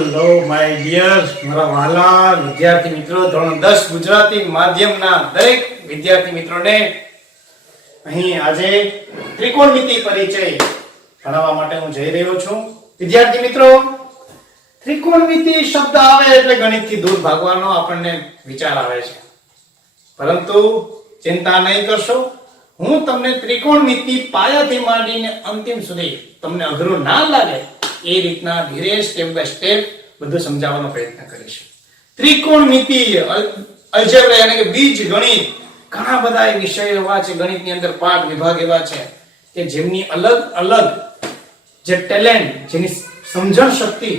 Hello my dear મારા વાલા વિદ્યાર્થી મિત્રો ધોરણ 10 ગુજરાતી માધ્યમના દરેક વિદ્યાર્થી મિત્રોને અહીં આજે ત્રિકોણમિતિ પરિચય ભણાવવા માટે હું જઈ રહ્યો છું. વિદ્યાર્થી મિત્રો, ત્રિકોણમિતિ શબ્દ આવે એટલે ગણિતથી દૂર ભાગવાનો આપણને વિચાર આવે છે, પરંતુ ચિંતા નહીં કરશો. હું તમને ત્રિકોણમિતિ પાયાથી માંડીને અંતિમ સુધી તમને અઘરું ના લાગે એ રીતના ધીરે સ્ટેપ બાય સ્ટેપ બધું સમજાવવાનો પ્રયત્ન કરીશ. ત્રિકોણમિતિ અલ્જેબ્રા એટલે કે બીજ ગણિત, ઘણા બધા વિષયો એવા છે ગણિતની અંદર, પાઠ વિભાગ એવા છે કે જેમની અલગ અલગ જે ટેલેન્ટ, જેની સમજણ શક્તિ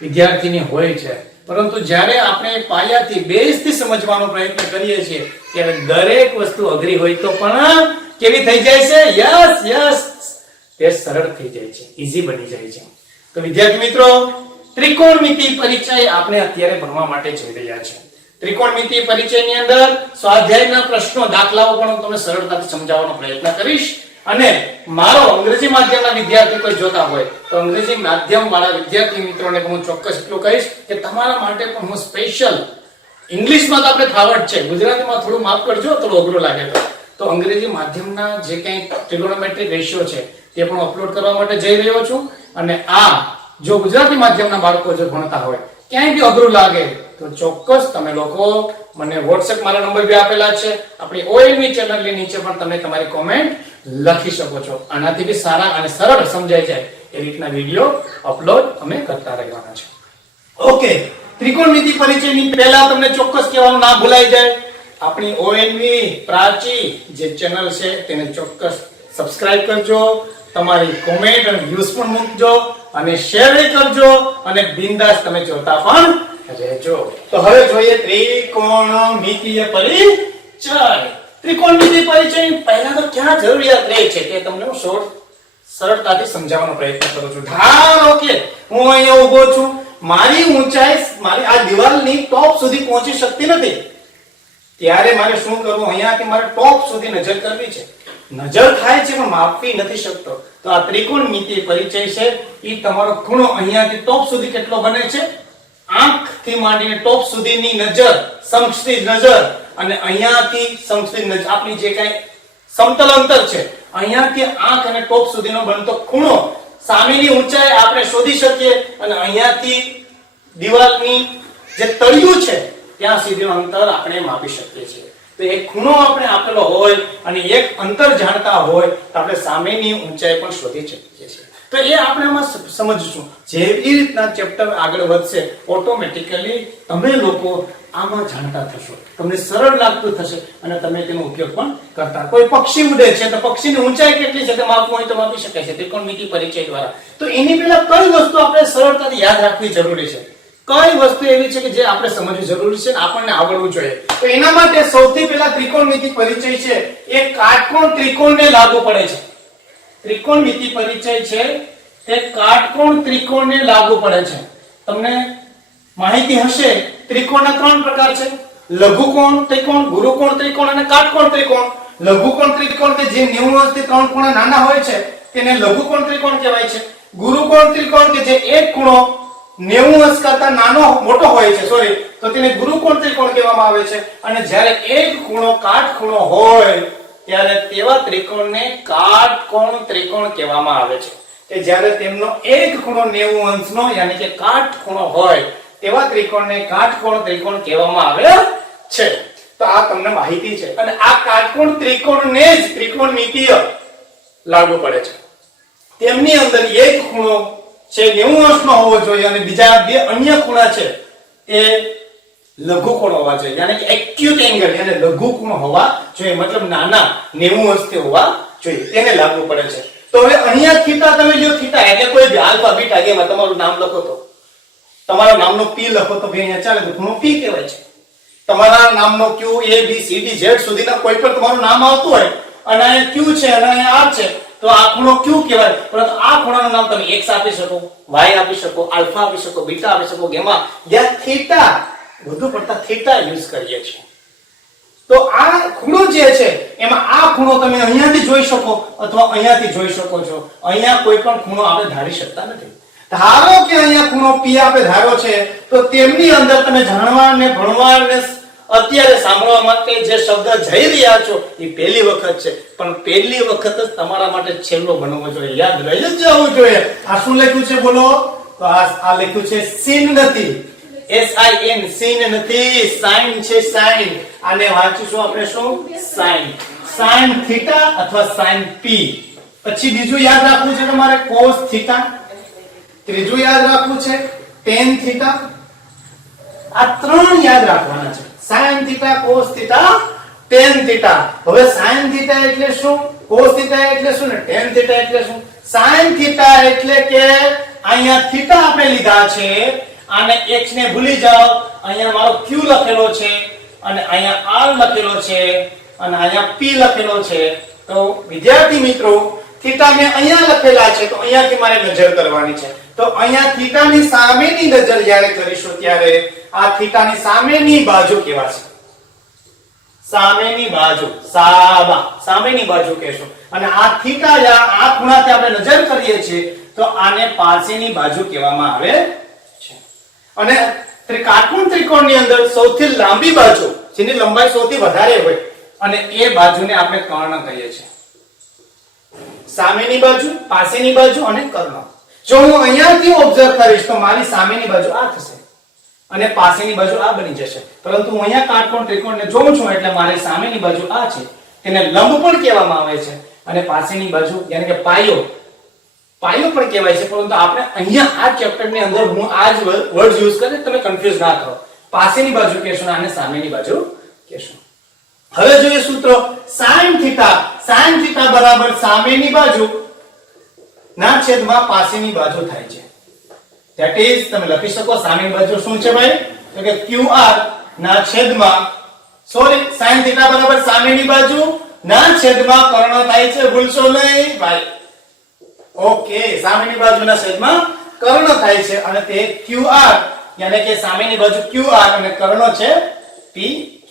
વિદ્યાર્થીની હોય છે, પરંતુ જ્યારે આપણે પાયાથી બેઝથી સમજવાનો પ્રયત્ન કરીએ છીએ ત્યારે દરેક વસ્તુ અઘરી હોય તો પણ કેવી થઈ જાય છે? યસ, તે સરળ થઈ જાય છે, ઈઝી બની જાય છે. તો વિદ્યાર્થી મિત્રો, ત્રિકોણમિતિ પરિચય આપણે અત્યારે ભણવા માટે જઈ રહ્યા છીએ. ત્રિકોણમિતિ પરિચયની અંદર સ્વાધ્યાયના પ્રશ્નો, દાખલાઓ પણ હું તમને સરળતાથી સમજાવવાનો પ્રયત્ન કરીશ. અને મારો અંગ્રેજી માધ્યમના વિદ્યાર્થી કોઈ જોતા હોય તો અંગ્રેજી માધ્યમ વાળા વિદ્યાર્થી મિત્રોને હું ચોક્કસ એટલું કહીશ કે તમારા માટે પણ હું સ્પેશિયલ, ઇંગ્લિશમાં તો આપણે ફાવટ છે, ગુજરાતીમાં થોડું માફ કરજો, થોડું અઘરું લાગે તો અંગ્રેજી માધ્યમના જે કંઈ ટ્રિગોનોમેટ્રિક રેશિયો છે તે પણ અપલોડ કરવા માટે જઈ રહ્યો છું. અને આ જો ગુજરાતી માધ્યમના બાળકો જો ભણતા હોય, ક્યાંય બી અઘરું લાગે તો ચોક્કસ તમે લોકો મને WhatsApp મારા નંબર બી આપેલા છે, આપણી OME ચેનલની નીચે પણ તમે તમારી કોમેન્ટ લખી શકો છો. આનાથી બી સારા અને સરળ સમજાઈ જાય એ રીતના વિડિયો અપલોડ અમે કરતા રહેવાના છે. ઓકે, ત્રિકોણમિતિ પરિચયની પહેલા તમને ચોક્કસ કહેવાનું ના ભૂલાઈ જાય, આપણી OME પ્રાચી જે ચેનલ છે તેને ચોક્કસ સબસ્ક્રાઇબ કરજો, તમારી કોમેન્ટ અને વ્યૂઝ પણ મૂકજો અને શેર કરજો અને બિંદાસ તમે જોતા પણ રહેજો. તો હવે જોઈએ ત્રિકોણમિતિય પરિચય. ત્રિકોણમિતિ પરિચયની પહેલા તો ક્યાં જરૂરિયાત રહે છે તે તમને હું સરળતાથી સમજાવવાનો પ્રયત્ન કરું છું. ધારો કે હું અહીંયા ઊભો છું, મારી ઊંચાઈ મારી આ દિવાલની ટોપ સુધી પહોંચી શકતી નથી, ત્યારે મારે શું કરવું? અહીંયાથી મારે ટોપ સુધી નજર કરવી છે. નજર થાય છે પણ માપવી નથી શકતો, તો આ ત્રિકોણમિતિ પરિચય છે એ તમારો ખૂણો અહીંયાથી ટોપ સુધી કેટલો બને છે, આંખથી માંડીને ટોપ સુધીની નજર, સમક્ષિત નજર, અને અહીંયાથી સમક્ષિત નજર, આપણી જે કઈ સમતલ અંતર છે અહીંયાથી આંખ અને ટોપ સુધીનો બનતો ખૂણો, સામેની ઊંચાઈ આપણે શોધી શકીએ અને અહીંયાથી દિવાલની જે તળિયું છે ત્યાં સુધીનું અંતર આપણે માપી શકીએ છીએ. તો એક ખૂણો આપણે આપેલો હોય અને એક અંતર જાણતા હોય તો આપણે સામેની ઊંચાઈ પણ શોધી શકીએ છીએ. તો એ આપણે આમાં સમજશું. જેવી રીતના ચેપ્ટર આગળ વધશે ઓટોમેટિકલી તમે લોકો આમાં જાણતા થશો, તમને સરળ લાગતું થશે અને તમે તેનો ઉપયોગ પણ કરતા. કોઈ પક્ષી ઉડે છે તો પક્ષીની ઊંચાઈ કેટલી છે તે માપવું હોય તો માપી શકાય છે ત્રિકોણમિતિ પરિચય દ્વારા. તો એની પહેલા કઈ વસ્તુ આપણે સરળતાથી યાદ રાખવી જરૂરી છે, કઈ વસ્તુ એવી છે કે જે આપણે સમજવી જરૂરી છે અને આપણને આવડવું જોઈએ? તો એના માટે સૌથી પહેલા ત્રિકોણમિતિ પરિચય છે એ કાટકોણ ત્રિકોણને લાગુ પડે છે. ત્રિકોણમિતિ પરિચય છે તે કાટકોણ ત્રિકોણને લાગુ પડે છે. તમને માહિતી હશે, ત્રિકોણના 3 પ્રકાર છે: લઘુકોણ ત્રિકોણ, ગુરુકોણ ત્રિકોણ અને કાટકોણ ત્રિકોણ. લઘુકોણ ત્રિકોણ કે જે 90 અંશથી 3 ખૂણા નાના હોય છે તેને લઘુકોણ ત્રિકોણ કહેવાય છે. ગુરુકોણ ત્રિકોણ કે જે એક ખૂણો 90 અંશ કરતા મોટો હોય છે, તો તેને ગુરુકોણ ત્રિકોણ કહેવામાં આવે છે. અને જ્યારે એક ખૂણો કાટખૂણો હોય ત્યારે તેવા ત્રિકોણને કાટકોણ ત્રિકોણ કહેવામાં આવે છે. કે જ્યારે તેમનો એક ખૂણો 90 અંશનો યાની કે કાટખૂણો હોય તેવા ત્રિકોણને કાટકોણ ત્રિકોણ કહેવામાં આવે છે. તો આ તમને માહિતી છે. અને આ કાટકોણ ત્રિકોણને જ ત્રિકોણમિતિય લાગુ પડે છે. તેમની અંદર એક ખૂણો છે 90 અંશનો હોવો જોઈએ અને બીજા બે અન્ય ખૂણા છે એ લઘુકોણ હોવા જોઈએ, યાની કે એક્યુટ એંગલ એટલે લઘુ ખૂણો હોવા જોઈએ, મતલબ નાના 90 અંશથી હોવા જોઈએ, તેને લાગુ પડે છે. તો હવે અહીંયા થીટા તમે લ્યો, થીટા એટલે કોઈ બી આલ્ફા બીટા ગેમા તમારું નામ લખો તો તમારા નામનો p લખો તો ભાઈ અહીંયા ચાલે તો ખૂણો p કહેવાય છે. તમારા નામનો q a b c d z સુધીના કોઈ પણ તમારું નામ આવતું હોય અને અહીંયા q છે અને અહીંયા r છે તો આ ખૂણો q કહેવાય. પરંતુ આ ખૂણાનું નામ તમે x આપી શકો, y આપી શકો, આલ્ફા આપી શકો, બીટા આપી શકો, ગેમા, જ્યાં થીટા વધુ પડતા થીટા યુઝ કરીએ છીએ. તો આ ખૂણો જે છે એમાં આ ખૂણો તમે અહીંયાથી જોઈ શકો અથવા અહીંયાથી જોઈ શકો છો. અહીંયા કોઈ પણ ખૂણો આપણે ધારી શકતા નથી. ધારો કે અહીંયા ખૂણો P આપણે ધારો છે, તો તેમની અંદર તમે જાણવા અને ભણવા અને અત્યારે સાંભળવા માટે જે શબ્દ જઈ રહ્યા છો એ પહેલી વખત છે, પણ પહેલી વખત જ તમારા માટે છેલ્લો બનવો જોઈએ, યાદ રહી જ જવું જોઈએ. આ શું લખ્યું છે બોલો? તો આ લખ્યું છે sin નથી, SIN, sin નથી, sin છે, sin. આને વાંચીશું આપણે શું? sin. sin θ અથવા sin p. પછી બીજું યાદ રાખવું છે તમારે cos θ. ત્રીજું યાદ રાખવું છે tan θ. આ ત્રણ યાદ રાખવાના છે, sin θ, cos θ, tan θ. હવે sin θ એટલે શું, cos θ એટલે શું ને tan θ એટલે શું? sin θ એટલે કે અહીંયા θ આપણે લીધા છે, આને x ને ભૂલી જાઓ, અહીંયા મારો q લખેલો છે અને અહીંયા r લખેલો છે અને અહીંયા p લખેલો છે. તો વિદ્યાર્થી મિત્રો θ ને અહીંયા લખેલા છે, તો અહીંયાથી મારે નજર કરવાની છે. તો અહીંયા θ ની સામેની નજર જ્યારે કરીશું ત્યારે આ θ ની સામેની બાજુ કહેવાશે, સામેની બાજુ, સામેની બાજુ કહેશું. અને આ θ આ ખૂણાથી આપણે નજર કરીએ છીએ તો આને પાસેની બાજુ કહેવામાં આવે છે. અને કાટખૂણ ત્રિકોણની અંદર સૌથી લાંબી બાજુ, જેની લંબાઈ સૌથી વધારે હોય, અને એ બાજુને આપણે કર્ણ કહીએ છીએ. સામેની બાજુ, પાસેની બાજુ અને કર્ણ. જો હું અહીંયાથી ઓબ્ઝર્વ કરીશ તો મારી સામેની બાજુ આ થશે અને પાસેની બાજુ આ બની જશે. પરંતુ હું અહીંયા કાટકોણ ત્રિકોણને જોઉં છું એટલે મારી સામેની બાજુ આ છે, તેને લંબ પણ કહેવામાં આવે છે, અને પાસેની બાજુ યાની કે પાયો પણ કહેવાય છે. પરંતુ આપણે અહીંયા આ ચેપ્ટરની અંદર હું આ જ વર્ડ યુઝ કરીને તમે કન્ફ્યુઝ ના થાઓ. પાસેની બાજુ કહેશું અને સામેની બાજુ કહેશું. હવે જોઈએ સૂત્ર sin θ બરાબર સામેની બાજુ ના છેદમાં પાસેની બાજુ થાય છે. ધેટ ઇઝ તમે લખી શકો સામેની બાજુ શું છે ભાઈ? તો કે QR ના છેદમાં sin θ બરાબર સામેની બાજુ ના છેદમાં કર્ણ થાય છે, ભૂલશો નહીં ભાઈ. ઓકે, સામેની બાજુના છેદમાં કર્ણ થાય છે અને તે QR યાની કે સામેની બાજુ QR અને કર્ણ છે PQ.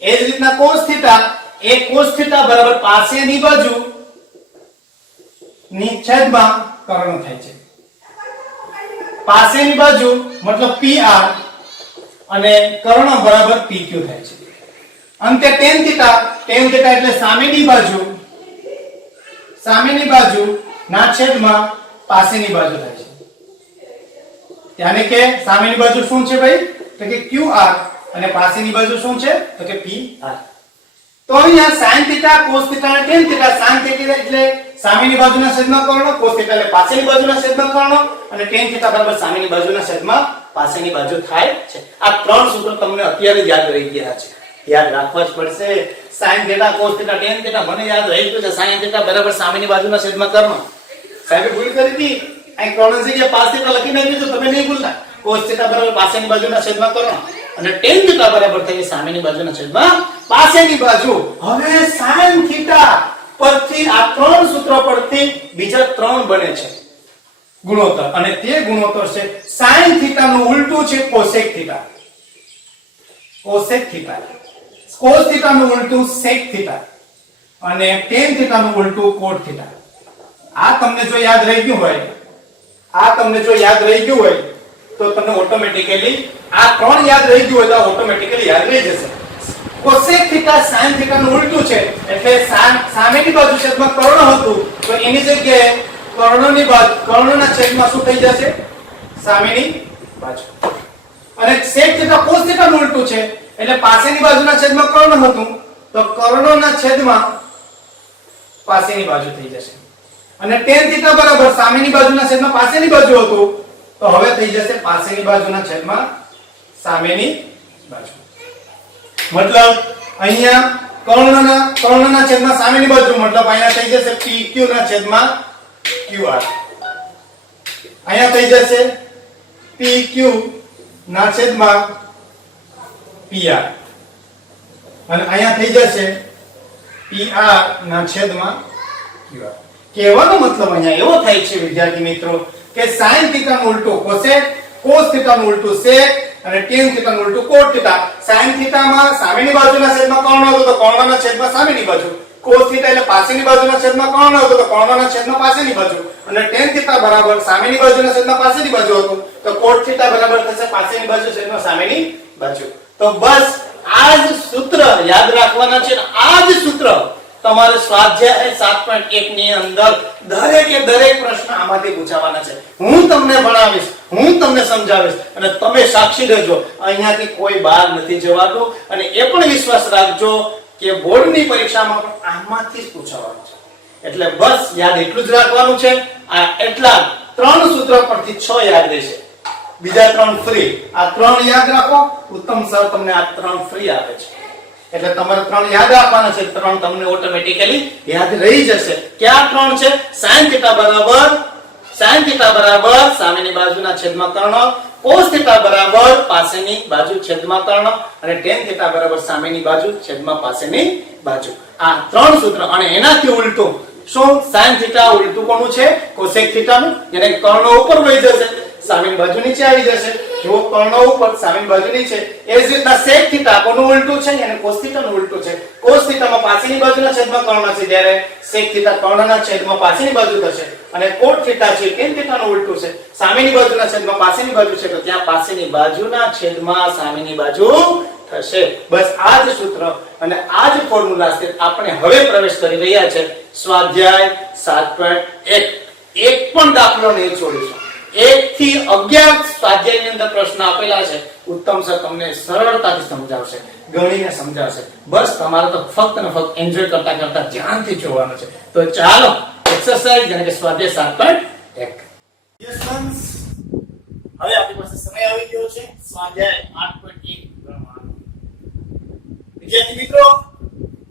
એ જ રીતના cos θ, એ cos θ બરાબર પાસેની બાજુ ની છેદમાં કર્ણ થાય છે. પાસેની બાજુ મતલબ PR અને કર્ણ બરાબર PQ થાય છે. અંતે tan θ એટલે સામેની બાજુ ના છેદમાં પાસેની બાજુ થાય છે. યાની કે સામેની બાજુ શું છે ભાઈ? તો કે QR અને પાસેની બાજુ શું છે? તો કે PR. તો અહીંયા sin θ, cos θ અને tan θ. sin θ એટલે સામેની બાજુના છેદમાં કર્ણ, cos θ એટલે પાસેની બાજુના છેદમાં કર્ણ અને tan θ બરાબર સામેની બાજુના છેદમાં પાસેની બાજુ થાય છે. આ ત્રણ સૂત્રો તમને અત્યારે યાદ રહી ગયા છે, યાદ રાખવા જ પડશે. sin θ, cos θ, tan θ મને યાદ રહી ગયું છે. sin θ બરાબર સામેની બાજુના છેદમાં કર્ણ. સાહેબે ભૂલ કરી હતી, અહીં કર્ણ જગ્યાએ પાસ θ લખી નાખ્યું તો તમે નહીં ભૂલતા. cos θ બરાબર પાસેની બાજુના છેદમાં કર્ણ અને tan θ બરાબર થઈ સામેની બાજુના છેદમાં પાસેની બાજુ. હવે sin θ પરથી આ ત્રણ સૂત્રો પરથી બીજા ત્રણ બને છે ગુણોત્તર, અને તે ગુણોત્તર છે sin θ નું ઉલટું છે cosec θ. cos θ નું ઉલટું sec θ અને tan θ નું ઉલટું cot θ. આ તમને જો યાદ રહી ગયું હોય તો તમને ઓટોમેટિકલી આ ત્રણ યાદ રહી ગયું હોય તો ઓટોમેટિકલી યાદ રહી જશે. cosec θ sin θ નું ઉલટું છે એટલે સામેની બાજુ છેદમાં કર્ણ હતું તો એની જગ્યાએ કર્ણના છેદમાં શું થઈ જશે? સામેની બાજુ. અને sec θ cos θ નું ઉલટું છે એટલે પાસેની બાજુના છેદમાં કર્ણ હતું તો કર્ણના છેદમાં પાસેની બાજુ થઈ જશે. અને tan θ બરાબર સામેની બાજુના છેદમાં પાસેની બાજુ હતું તો હવે થઈ જશે પાસેની બાજુના છેદમાં સામેની બાજુ. મતલબ અહીંયા કર્ણના છેદમાં સામેની બાજુ મતલબ અહીંયા થઈ જશે PQ ના છેદમાં QR. અહીંયા થઈ જશે PQ ના છેદમાં PR અને અહીંયા થઈ જશે PR ના છેદમાં QR. કહેવાનો મતલબ અહીંયા એવો થાય છે વિદ્યાર્થી મિત્રો કે sin θ નું ઉલટું cosec, cos θ નું ઉલટું sec અને tan θ નું ઉલટું cot θ. sin θ માં સામેની બાજુના છેદમાં કર્ણ હતો તો કર્ણના છેદમાં સામેની બાજુ, cos θ એટલે પાછળની બાજુના છેદમાં કર્ણ હતો તો કર્ણના છેદમાં પાછળની બાજુ અને tan θ બરાબર સામેની બાજુના છેદમાં પાછળની બાજુ હતું તો cot θ બરાબર થશે પાછળની બાજુ છેદમાં સામેની બાજુ. તો બસ આ જ સૂત્ર યાદ રાખવાના છે અને આ જ સૂત્ર તમારે સ્વાધ્યાય 7.1 ની અંદર દરેકે દરેક પ્રશ્ન આમાંથી પૂછાવાના છે. હું તમને ભણાવીશ, હું તમને સમજાવીશ અને તમે સાક્ષી રહેજો, અહીંયાથી કોઈ બહાર નથી જવાનું. અને એ પણ વિશ્વાસ રાખજો કે બોર્ડની પરીક્ષામાં પણ આમાંથી જ પૂછાવાનું છે. એટલે બસ યાદ એટલું જ રાખવાનું છે. આ એટલા 3 સૂત્ર પરથી 6 યાદ રહેશે, બીજા 3 ફ્રી. આ 3 યાદ રાખો, ઉત્તમ સર તમને આ 3 ફ્રી આપે છે એટલે તમારે 3 યાદ રાખવાના છે. 3 તમને ઓટોમેટિકલી યાદ રહી જશે. કયા 3 છે? sin θ બરાબર સામેની બાજુના છેદમાં કર્ણ, cos θ બરાબર પાછળની બાજુ છેદમાં કર્ણ અને tan θ બરાબર સામેની બાજુ છેદમાં પાછળની બાજુ. આ 3 સૂત્ર. અને એનાથી ઉલટું શું? sin θ ઉલટું કોનું છે? cosec θ નું. એને કર્ણ ઉપર વહી જશે, સામેની બાજુ નીચે આવી જશે. જો કર્ણ ઉપર સામેની બાજુ નીચે. એ જ રીતના sec θ કોનું ઉલટું છે? એને cos θ નું ઉલટું છે. cos θ માં પાછળની બાજુના છેદમાં કર્ણ છે જ્યારે sec θ કર્ણના છેદમાં પાછળની બાજુ થશે. અને cot θ છે tan θ નું ઉલટું છે, સામેની બાજુના છેદમાં પાછળની બાજુ છે તો ત્યાં પાછળની બાજુના છેદમાં સામેની બાજુ થશે. બસ આ જ સૂત્ર અને આ જ ફોર્મ્યુલા છે આપણે હવે પ્રવેશ કરી રહ્યા છે સ્વાધ્યાય 7.1. એક પણ દાખલો નહીં છોડીશું. 1 થી 11 સ્વાધ્યાયની અંદર પ્રશ્ન આપેલા છે. ઉત્તમ સર તમને સરળતાથી સમજાવશે, ગણીને સમજાવશે. બસ તમારે તો ફક્ત ને ફક્ત એન્જોય કરતા કરતા ધ્યાનથી જોવાનું છે. તો ચાલો એક્સરસાઇઝ એટલે કે સ્વાધ્યાય 7.1. યસ ફ્રેન્ડ્સ, હવે આપણી પાસે સમય આવી ગયો છે સ્વાધ્યાય 8.1 ગણવાનો. વિદ્યાર્થી મિત્રો,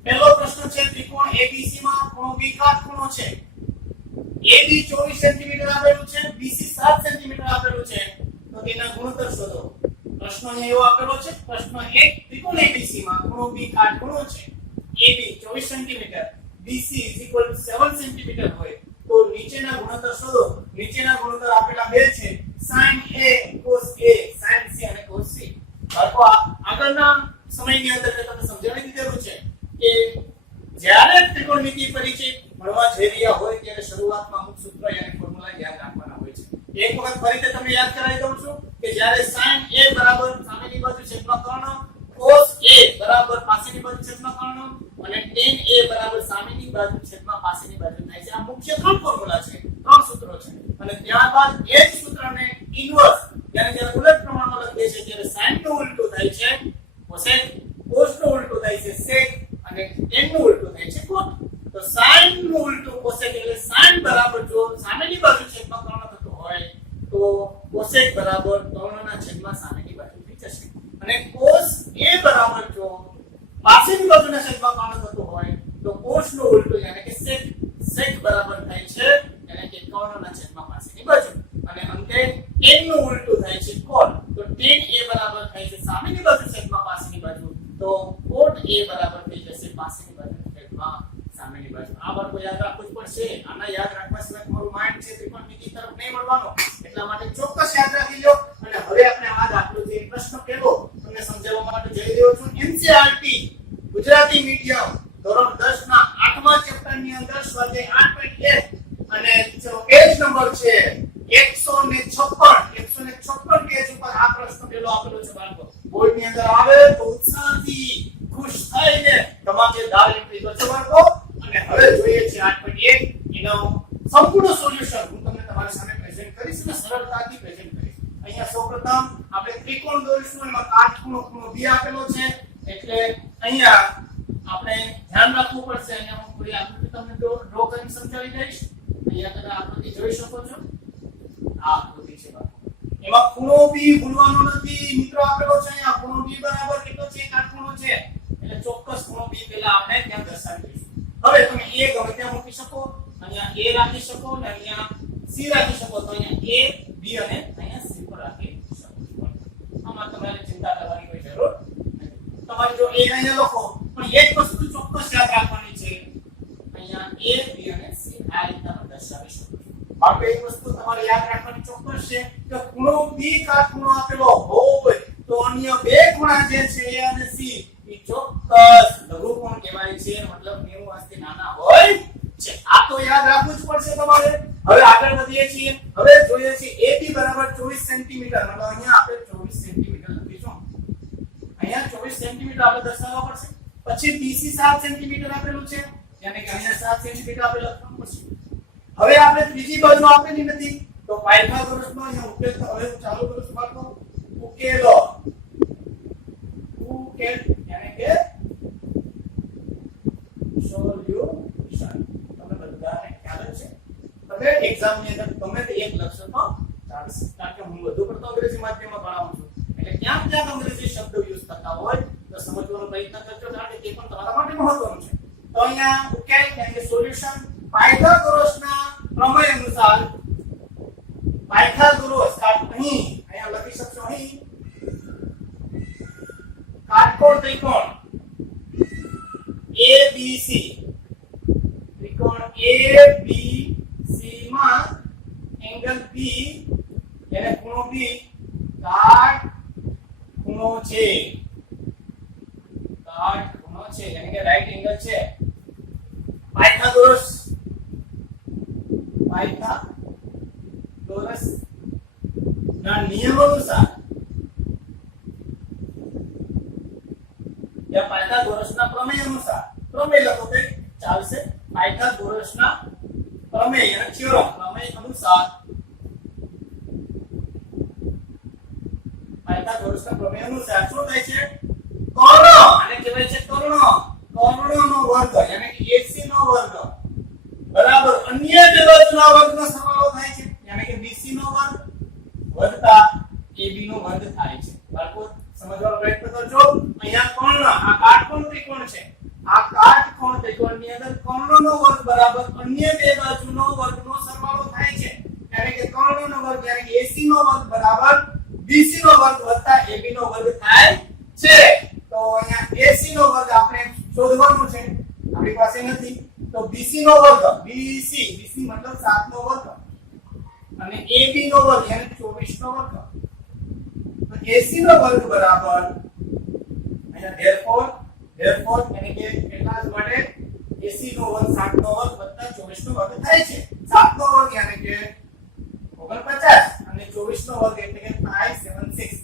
પહેલો પ્રશ્ન છે ત્રિકોણ ABC માં ખૂણો B કાટખૂણો છે. AB 24 સેન્ટીમીટર આપેલું છે, BC 7 સેન્ટીમીટર આપેલું છે. તો તેના ગુણોત્તર શોધો. પ્રશ્ન અહીં એવો આપેલો છે. પ્રશ્ન 1, ત્રિકોણ ABC માં ખૂણો B કાટખૂણો છે. AB 24 સેન્ટીમીટર, BC 7 સેન્ટીમીટર હોય તો નીચેના ગુણોત્તર શોધો. નીચેના ગુણોત્તર આપેલા બે છે, sin A cos A, sin C અને cos C. બાળકો આગળના સમયની અંદર મેં તમને સમજાવી દીધેલું છે કે જ્યારે ત્રિકોણમિતિ પરિચય ભણવા જઈ રહ્યા હોય ત્યારે શરૂઆતમાં અમુક સૂત્ર અને ફોર્મ્યુલા યાદ રાખવાના હોય છે. એક વખત ફરીથી તમને યાદ કરાવી દઉં છું કે જ્યારે sin A બરાબર સામેની બાજુ છેદમાં કર્ણ, cos A બરાબર પાછળની બાજુ છેદમાં કર્ણ અને tan A બરાબર સામેની બાજુ છેદમાં પાછળની બાજુ થાય છે. આ મુખ્ય 3 ફોર્મ્યુલા છે, 3 સૂત્રો છે. અને ત્યારબાદ એ જ સૂત્રને ઇન્વર્સ yani જ્યારે ઉલટ પ્રમાણમાં લખીએ છીએ ત્યારે sin નું ઉલટું થાય છે cosec, cos નું ઉલટું થાય છે sec અને tan નું ઉલટું થાય છે cot. તો sin નું ઉલટું cosec એટલે sin બરાબર જો સામેની બાજુ છેદમાં કર્ણ થતું હોય તો cosec બરાબર કર્ણના છેદમાં સામેની બાજુ થઈ જશે. અને cos A બરાબર જો પાછળની બાજુના છેદમાં કર્ણ થતું હોય તો cos નું ઉલટું yani કે sec, sec બરાબર થાય છે yani કે કર્ણના છેદમાં પાછળની બાજુ. અને અંતે tan નું ઉલટું થાય છે cot. તો tan A બરાબર થાય છે સામેની બાજુ છેદમાં પાછળની બાજુ તો cot A બરાબર થઈ જશે પાછળની બાજુ છેદમાં સામેની બાજુ. આ બાળકો યાદ રાખવું જ પડશે. આના યાદ રાખવા સિવાય તમારું માઇન્ડ છે ત્રિકોણમિતિ તરફ નહીં વળવાનો. એટલા માટે ચોક્કસ યાદ રાખી લો. અને હવે આપણે આ દાખલો જે પ્રશ્ન પહેલો તમને સમજાવવા માટે જઈ રહ્યો છું. NCERT ગુજરાતી મીડિયમ ધોરણ 10 ના 8મા ચેપ્ટર ની અંદર સ્વાધ્યાય 8.1 અને પેજ નંબર છે 156 પેજ ઉપર આ પ્રશ્ન પહેલો આપેલો છે બાળકો. બોર્ડ ની અંદર આવે તો ઉત્સાહથી ખુશ થઈને તમારે દાલ એન્ટ્રી કરજો બાળકો. અને હવે જોઈએ છે 8.1 એનો સંપૂર્ણ સોલ્યુશન હું તમને તમારી સામે પ્રેઝન્ટ કરીશ અને સરળતાથી પ્રેઝન્ટ કરીશ. અહીંયા સૌપ્રથમ આપણે ત્રિકોણ દોરીશું. એમાં કાટખૂણો ખૂણો B આપેલો છે એટલે અહીંયા આપણે ધ્યાન રાખવું પડશે. અહીંયા હું થોડી આકૃતિ તમને ડ્રો કરીને સમજાવી દઈશ. અહીંયા તમે આકૃતિ જોઈ શકો છો. આ આકૃતિ છે બાળકો. એમાં ખૂણો B ભૂલવાનો નથી મિત્રો. આપેલો છે અહીંયા ખૂણો B બરાબર કેટલો છે? કાટખૂણો છે એટલે ચોક્કસ ખૂણો B પહેલા આપણે ત્યાં દર્શાવી દઈશું. હવે તમે A ગમે ત્યાં મૂકી શકો, અહીંયા A રાખી શકો અને અહીંયા C રાખી શકો. તો અહીંયા A, B અને અહીંયા C પર રાખી શકો. આમાં તમારે ચિંતા કરવાની કોઈ જરૂર નથી. તમારે જો A અહીંયા લખો પણ એક વસ્તુ ચોક્કસ યાદ રાખવાની છે. અહીંયા A, B અને C આ રીતના દર્શાવી શકો છો. બાકી એક વસ્તુ તમારે યાદ રાખવાની ચોક્કસ છે કે ખૂણો B કાટખૂણો આપેલો હોય તો અન્ય બે ખૂણા જે છે A અને C એ ચોક્કસ લઘુકોણ કહેવાય છે. મતલબ 90 * 90 અહીંયા 24 સેન્ટીમીટર આપણે દર્શાવવા પડશે. પછી BC 7 સેન્ટીમીટર આપેલું છે, યાની કે અહીંયા 7 સેન્ટીમીટર આપણે લખવાનું પડશે. હવે આપણે ત્રીજી બાજુ આપેલી નથી, તો પાયથાગોરસનો અહીંયા ઉકેલ તો હવે ચાલુ કરું છું બાળકો. ઉકેલો ઉકેલ યાની કે સોલ્યુશન. તમને બધાને ખ્યાલ છે. તમે એક્ઝામ ની અંદર તમે તે એક લક્ષણ તો ચાલશે, કારણ કે હું વધુ પડતો અંગ્રેજી માધ્યમમાં ભણાવું છું, એટલે ક્યાં ક્યાં અંગ્રેજી શબ્દો યુઝ કરતા હોય તો સમજવાનો પ્રયત્ન કરજો, કારણ કે તે પણ તમારા માટે મહત્વનું છે. તો અહીંયા ઉકેલ યાની કે સોલ્યુશન પાયથાગોરસના પ્રમેય અનુસાર પાયથાગોરસ અહીંયા લખી શકશો અહીં કાટકોણ ત્રિકોણ ABC ત્રિકોણ ABC માં એંગલ B એને ખૂણો B કાટ ખૂણો છે, કાટ ખૂણો છે યાની કે રાઈટ એંગલ છે. પાયથાગોરસ ના નિયમ અનુસાર या પાયથાગોરસના પ્રમેય અનુસાર, પ્રમેય લખો તો ચાલશે. પાયથાગોરસના પ્રમેય અને થિયોરમ પ્રમેય અનુસાર, પાયથાગોરસના પ્રમેય અનુસાર શું થાય છે? કર્ણ આને કહેવાય છે કર્ણનો વર્ગ યાની કે AC નો વર્ગ બરાબર અન્ય બે બાજુના વર્ગનો સરવાળો થાય છે, યાની કે BC નો વર્ગ વત્તા AB નો વર્ગ થાય છે. બાળકો સમજવાનો પ્રયત્ન કરજો. અહીંયા કર્ણ આ કાટકોણ ત્રિકોણ છે, આ કાટકોણ ત્રિકોણની અંદર કર્ણનો વર્ગ બરાબર અન્ય બે બાજુનો વર્ગનો સરવાળો થાય છે, એટલે કે કર્ણનો વર્ગ એટલે કે AC નો વર્ગ બરાબર BC નો વર્ગ વત્તા AB નો વર્ગ થાય છે. તો અહીંયા AC નો વર્ગ આપણે શોધવાનો છે, આપણી પાસે નથી, તો BC નો વર્ગ BC મતલબ 7 નો વર્ગ અને AB નો વર્ગ એટલે 24 નો વર્ગ. AC નો વર્ગ બરાબર અહીંયા therefore એટલે કે કેટલા વડે AC નો વર્ગ 7 નો વર્ગ વત્તા 24 નો વર્ગ થાય છે. 7 નો વર્ગ એટલે કે 49 અને 24 નો વર્ગ એટલે કે 576.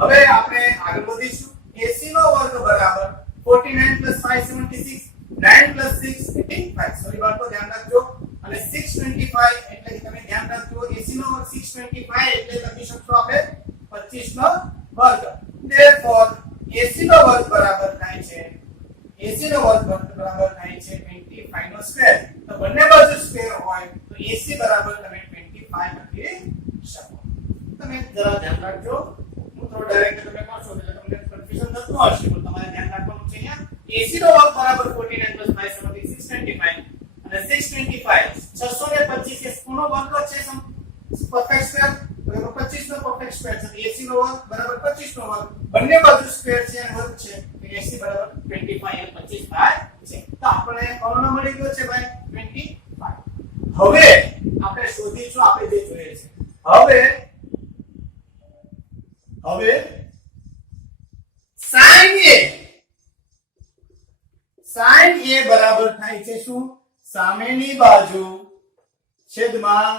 હવે આપણે આગળ વધીશું. AC નો વર્ગ બરાબર 49 576 9 6 85. સોરી બાળકો ધ્યાન રાખજો. અને 625 એટલે કે તમે ધ્યાન રાખજો AC નો વર્ગ 625 એટલે લખી શકશો આપણે 25 નો વર્ગ. therefore AC નો વર્ગ બરાબર થાય છે 25 નો સ્ક્વેર. તો બંને બાજુ સ્ક્વેર હોય તો AC બરાબર તમે 25 લખી શકો. તમે જરા ધ્યાન રાખજો. હું થોડો ડાયરેક્ટ તમે કરશો એટલે તમને કન્ફ્યુઝન થતું હશે, પણ તમારે ધ્યાન રાખવાનું છે. અહીંયા AC નો વર્ગ બરાબર 49 576 625 અને 625 625 એ પૂર્ણ વર્ગ છે, પરફેક્ટ સ્ક્વેર બરાબર 25 નો પરફેક્ટ સ્ક્વેર છે. AC નો વર્ગ બરાબર 25 નો વર્ગ, બંને બાજુ સ્ક્વેર છે અને વર્ગ છે, એટલે AC બરાબર 25 અને 25 થાય છે. તો આપણે કર્ણ મળી ગયો છે ભાઈ 25. હવે આપણે શોધીશું આપણે જે જોઈએ છે. હવે sin A બરાબર થાય છે શું? સામેની બાજુ છેદમાં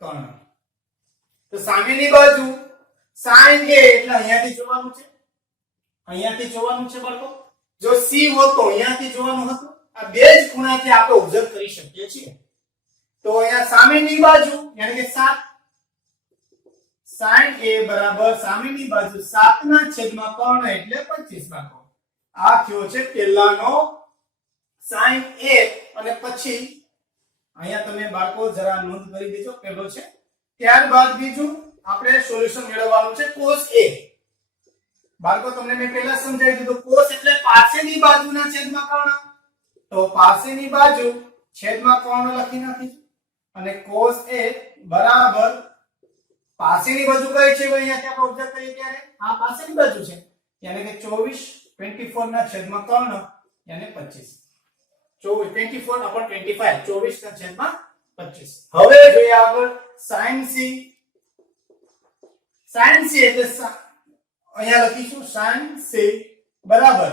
કર્ણ. તો સામેની બાજુ sin A એટલે અહીંયાથી જોવાનું છે બાળકો. જો C હોત તો અહીંયાથી જોવાનું હતું. આ બે જ ખૂણાથી આપણે ઓબ્ઝર્વ કરી શકીએ છીએ. તો અહીંયા સામેની બાજુ એટલે કે 7 sin A બરાબર સામેની બાજુ 7 ના છેદમાં કર્ણ એટલે 25 બાળકો. આ થયો છે પહેલાનો sin A અને પછી અહીંયા તમે બાળકો જરા નોંધ કરી દેજો, પહેલો છે. ત્યારબાદ બીજું આપણે સોલ્યુશન મેળવવાનું છે cos A. બાળકો તમને મેં પહેલા સમજાવી દીધું, cos એટલે પાસેની બાજુના છેદમાં કર્ણ. તો પાસેની બાજુ છેદમાં કર્ણ લખી નાખી અને cos A બરાબર પાસેની બાજુ કઈ છે અહીંયા આપણે ઓબ્ઝર્વ કરીએ ત્યારે આ પાસેની બાજુ છે, એટલે કે 24 ના છેદમાં કર્ણ એટલે 25. 24/25 24 ના છેદમાં 25. હવે જોઈએ આગળ sin C એટલે અહીંયા લખીશું sin C બરાબર.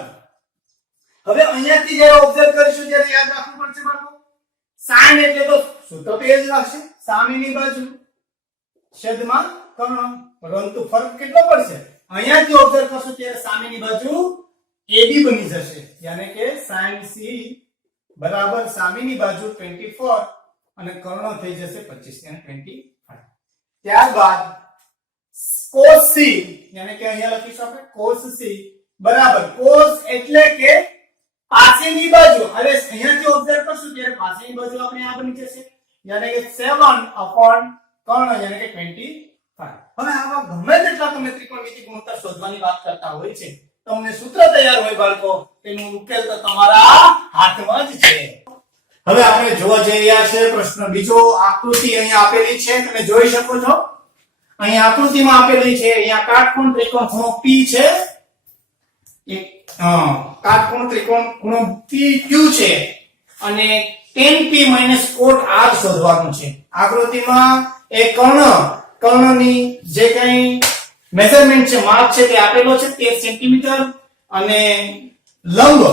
હવે અહીંયાથી જ્યારે ઓબ્ઝર્વ કરીશું ત્યારે યાદ રાખવું પડશે બાળકો, sin એટલે તો સૂત્ર તો એ જ લાગશે, સામેની બાજુ છેદમાં કર્ણ. પરંતુ ફરક કેટલો પડશે? અહીંયાથી ઓબ્ઝર્વ કરશો ત્યારે સામેની બાજુ AB બની જશે, યાને કે sin C બરાબર સામેની બાજુ 24 અને કર્ણ થઈ જશે 25 અને 25. ત્યારબાદ cos C યાને કે અહીંયા લખીશું આપણે cos C બરાબર cos એટલે કે પાસેની બાજુ. હવે અહીંયાથી ઓબ્ઝર્વ કરશું ત્યારે પાસેની બાજુ આપણે આ બની જશે, યાને કે 7/કર્ણ યાને કે 25. હવે આવા ગમે તેટલા તમે ત્રિકોણમિતિ ગુણોત્તર શોધવાની વાત કરતા હોય છે, તમને સૂત્ર તૈયાર હોય બાળકો, તેનો ઉકેલ તો તમારા હાથમાં જ છે. હવે આપણે જોવા જઈ રહ્યા છે પ્રશ્ન બીજો. આકૃતિ અહીંયા આપેલી છે, તમે જોઈ શકો છો. અહીંયા આકૃતિમાં આપેલી છે, અહીંયા કાટકોણ ત્રિકોણ ખૂણો P છે, એક કાટકોણ ત્રિકોણ ખૂણો PQ છે અને tan P - cot R શોધવાનું છે. આકૃતિમાં એક કર્ણની જે કઈ મેઝરમેન્ટ છે, માપ છે તે આપેલો છે 13 સેન્ટીમીટર અને લંબ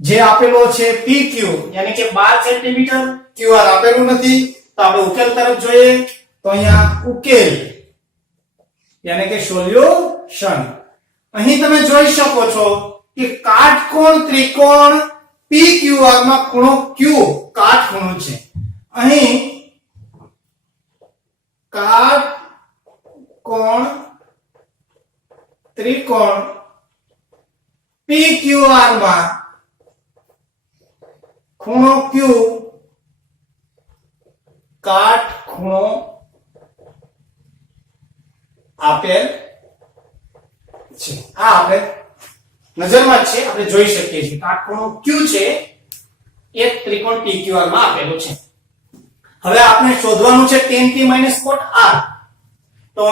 જે આપેલો છે PQ યાની કે 12 સેન્ટીમીટર. QR આપેલું નથી, તો આપણે ઉકેલ તરફ જોઈએ. તો અહીંયા ઉકેલ યાની કે સોલ્યુશન. અહીં તમે જોઈ શકો છો કે કાટકોણ ત્રિકોણ PQR માં ખૂણો Q કાટખૂણો છે. અહીં કાટકોણ ત્રિકોણ PQR માં ખૂણો Q કાટખૂણો આપેલ છે. આ આપણે નજરમાં જ છે, આપણે જોઈ શકીએ છીએ. કાટખૂણો Q છે એક ત્રિકોણ PQR માં આપેલો છે. હવે આપણે શોધવાનું છે tan P - cot R. તો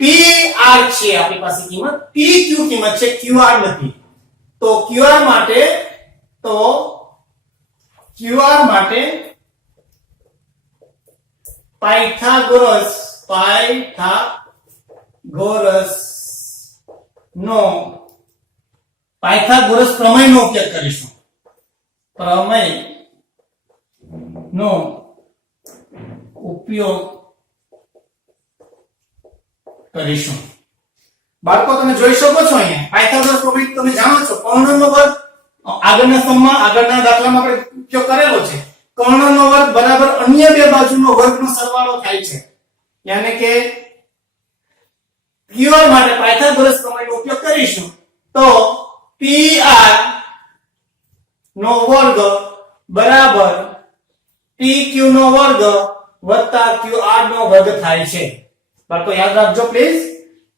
PR છે આપણી પાસે કિંમત, PQ કિંમત છે, QR નથી. તો QR માટે પાયથાગોરસ પ્રમેયનો ઉપયોગ કરીશું. પ્રમેયનો ઉપયોગ કરીશું. બાળકો તમે જોઈ શકો છો અહીંયા પાયથાગોરસ પ્રમેય તમે જાણો છો. કર્ણનો વર્ગ આગળના દાખલામાં આપણે ઉપયોગ કરેલો છે. કર્ણનો વર્ગ બરાબર અન્ય બે બાજુનો વર્ગનો સરવાળો થાય છે, યાને કે QR માટે પાયથાગોરસ પ્રમેયનો ઉપયોગ કરીશું. તો PR નો વર્ગ બરાબર PQ નો વર્ગ વત્તા QR નો વર્ગ થાય છે. બાળકો યાદ રાખજો પ્લીઝ.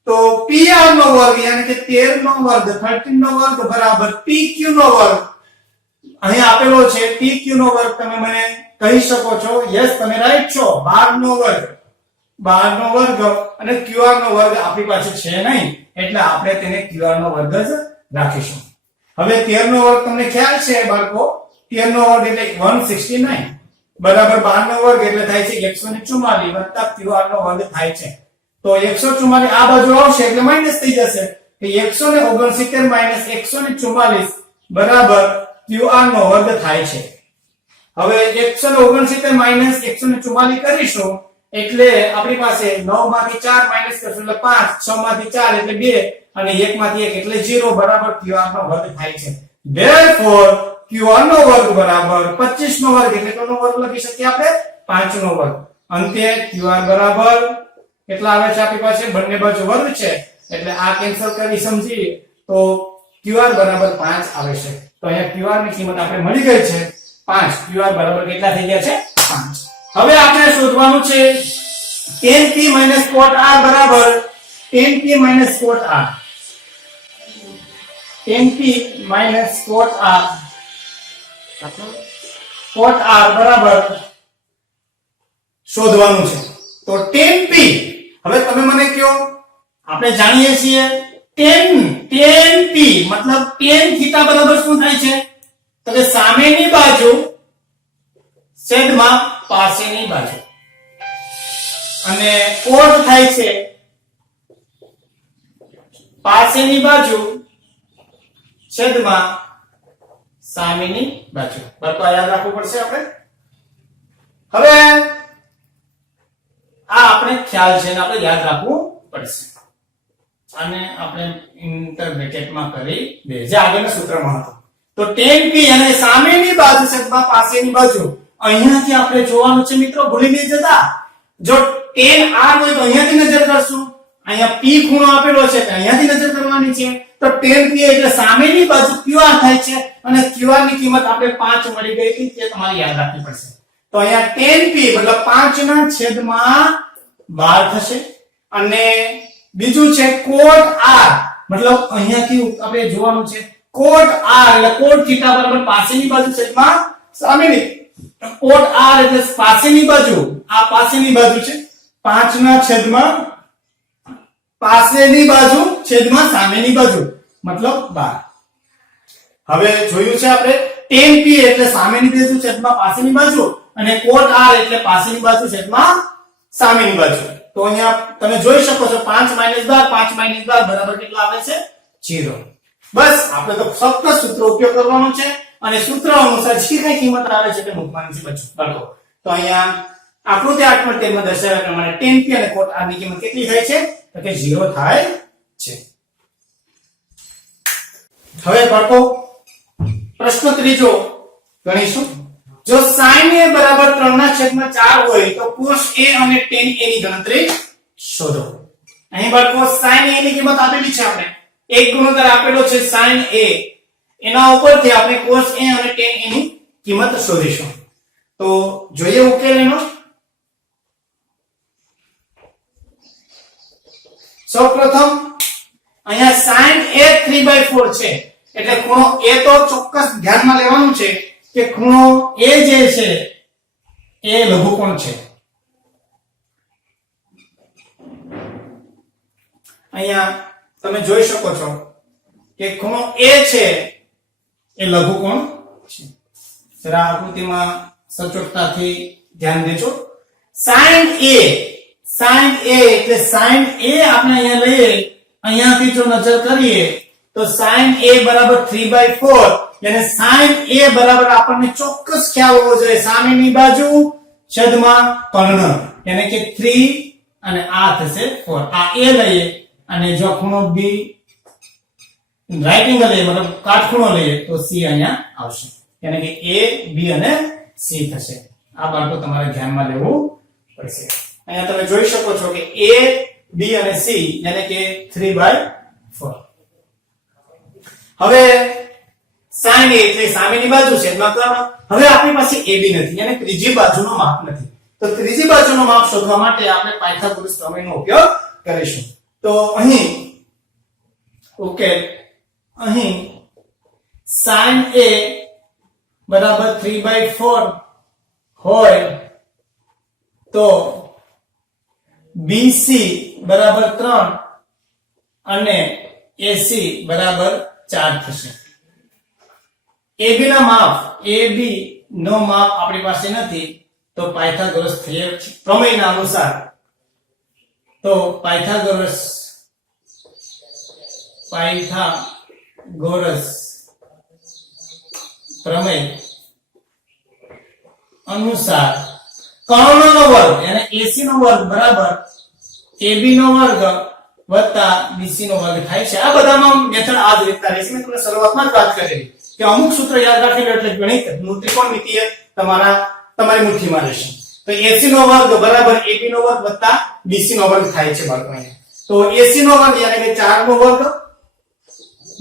તો PR નો વર્ગ યાની કે 13 નો વર્ગ 13 નો વર્ગ બરાબર PQ નો વર્ગ અહીં આપેલો છે. PQ નો વર્ગ તમે મને કહી શકો છો, યસ તમે રાઈટ છો, 12 નો વર્ગ અને QR નો વર્ગ આપણી પાસે છે નહીં, એટલે આપણે તેને QR નો વર્ગ જ રાખીશું. હવે 13 નો વર્ગ તમને ખ્યાલ છે બાળકો, 13 નો વર્ગ એટલે 169 બરાબર 12 નો વર્ગ એટલે થાય છે 144 વત્તા QR નો વર્ગ થાય છે. તો 144 આ બાજુ આવશે એટલે માઈનસ થઈ જશે, કે 169 - 144 બરાબર QR નો વર્ગ થાય છે. હવે 169 - 144 કરીશું એટલે આપણી પાસે 9 માંથી 4 માઈનસ કરશું એટલે 5, 6 માંથી 4 એટલે 2 અને 1 માંથી 1 એટલે 0 બરાબર QR નો વર્ગ થાય છે. Therefore QR નો વર્ગ બરાબર 25 નો વર્ગ એટલે કોનો વર્ગ લખી શકીએ આપણે? 5 નો વર્ગ. અંતે QR બરાબર કેટલા આવે છે આપણી પાસે? બંને બાજુ વર્ગ છે એટલે આ કેન્સલ કરી સમજી તો QR બરાબર 5 આવે છે. તો અહીંયા QR ની કિંમત આપણે મળી ગઈ છે 5. QR બરાબર કેટલા થઈ ગયા છે? 5. હવે આપણે શોધવાનું છે tan P - cot R બરાબર tan P - cot R. tan P - cot R બરાબર શોધવાનું છે. તો tan P હવે તમે મને કહો, આપણે જાણીએ છીએ tan P મતલબ tan થીટા બરાબર શું થાય છે? તો કે સામેની બાજુ છેદમાં પાસેની બાજુ, અને cot થાય છે પાસેની બાજુ છેદમાં સામેની બાજુ. બરાબર યાદ રાખવું પડશે આપણે. હવે આ આપણે ખ્યાલ છે ને આપણે યાદ રાખવું પડશે. અને આપણે ઇન્ટર બ્રેકેટમાં કરી દે જે આગળના સૂત્રમાં હતું. તો tan p અને સામેની બાજુ છેદમાં પાસેની બાજુ અહીંયાથી આપણે જોવાનું છે મિત્રો, ભૂલી નહીં જતા. જો tan r હોય તો અહીંયાથી નજર કરશું, અહીંયા p ખૂણો આપેલો છે તો અહીંયાથી નજર કરવાની છે. તો tan p એટલે સામેની બાજુ qr થાય છે અને qr ની કિંમત આપણે 5 મળી ગઈ હતી, તે તમારે યાદ રાખવી પડશે. તો અહીંયા tan p મતલબ 5 ના છેદમાં 12 થશે. અને બીજું છે cot r મતલબ અહીંયાથી આપણે જોવાનું છે cot r એટલે cot θ બરાબર પાસેની બાજુ છેદમાં સામેની. cot r એટલે પાસેની બાજુ, આ પાસેની બાજુ છે 5 ના છેદમાં પાસેની બાજુ છેદમાં સામેની બાજુ મતલબ 12. હવે જોયું છે આપણે tan p એટલે સામેની બાજુ છેદમાં પાસેની બાજુ અને cot r એટલે પાસેની બાજુ છેદમાં સામેની બાજુ. તો અહીંયા તમે જોઈ શકો છો 5 - 12 5 - 12 બરાબર કેટલા આવે છે 0. બસ આપણે તો ફક્ત સૂત્ર ઉપયોગ કરવાનો છે અને સૂત્ર અનુસાર જે કઈ કિંમત આવે છે તે મૂકવાની છે બચ્ચો. તો અહીંયા આકૃતિ 8 પર તેમાં દર્શાવ્યા પ્રમાણે tan p અને cot r ની કિંમત કેટલી થાય છે તો કે 0 થાય છે. હવે બાળકો પ્રશ્ન ત્રીજો ગણીશું. જો sin a બરાબર 3/4 હોય તો cos a અને tan a ની ગણતરી શોધો. અહીં બાળકો sin a ની કિંમત આપેલી છે, આપણે એક ગુણોત્તર આપેલો છે sin a, એના ઉપરથી આપણે cos a અને tan a ની કિંમત શોધીશું. તો જોઈએ ઉકેલ એનો. સૌપ્રથમ અહીંયા sin a 3/4 છે એટલે ખૂણો a તો ચોક્કસ ધ્યાનમાં લેવાનું છે કે ખૂણો a જે છે એ લઘુકોણ છે. અહીંયા તમે જોઈ શકો છો કે ખૂણો a છે એ લઘુકોણ છે. જરા આકૃતિમાં સચોટતાથી ધ્યાન દેજો. sin a એટલે sin a આપણે અહીંયા લઈએ, અહીંયાથી જો નજર કરીએ તો sin a બરાબર 3/4 એટલે sin a બરાબર આપણને ચોક્કસ ખ્યાલ હોવો જોઈએ સામેની બાજુ છેદમાં કર્ણ, એટલે કે 3 અને આ થશે 4. આ a લઈએ અને જો ખૂણો b રાઈટ એંગલ લઈએ મતલબ કાટખૂણો લઈએ તો c અહીંયા આવશે, એટલે કે a b અને c થશે. આ બાબતો તમારે ધ્યાનમાં લેવું પડશે. અહીંયા તમે જોઈ શકો છો કે a b અને c એટલે કે 3/4. હવે sin a એટલે સામેની બાજુ છેદમાં કર્ણ. હવે આપણી પાસે ab નથી અને ત્રીજી બાજુનો માપ નથી, તો ત્રીજી બાજુનો માપ શોધવા માટે આપણે પાયથાગોરસ પ્રમેયનો ઉપયોગ કરીશું. તો અહીં અહીં sin a બરાબર 3/4 હોય તો BC બરાબર 3 અને AC બરાબર 4 થશે. AB ના માપ AB નો માપ આપણી પાસે નથી, તો પાયથાગોરસ પ્રમેયના અનુસાર પાયથાગોરસ પ્રમેય અનુસાર કર્ણનો વર્ગ એટલે AC નો વર્ગ બરાબર AB નો વર્ગ વત્તા BC નો વર્ગ થાય છે. આ બધામાં મેથડ આ જ રીતના રહેશે. મેં તમને શરૂઆતમાં જ વાત કરેલી કે અમુક સૂત્ર યાદ રાખેલું એટલે ગણિત ત્રિકોણમિતિય તમારી મુઠ્ઠીમાં રહેશે. તો AC નો વર્ગ બરાબર AB નો વર્ગ વત્તા BC નો વર્ગ થાય છે બાળકો. તો AC નો વર્ગ એટલે કે 4 નો વર્ગ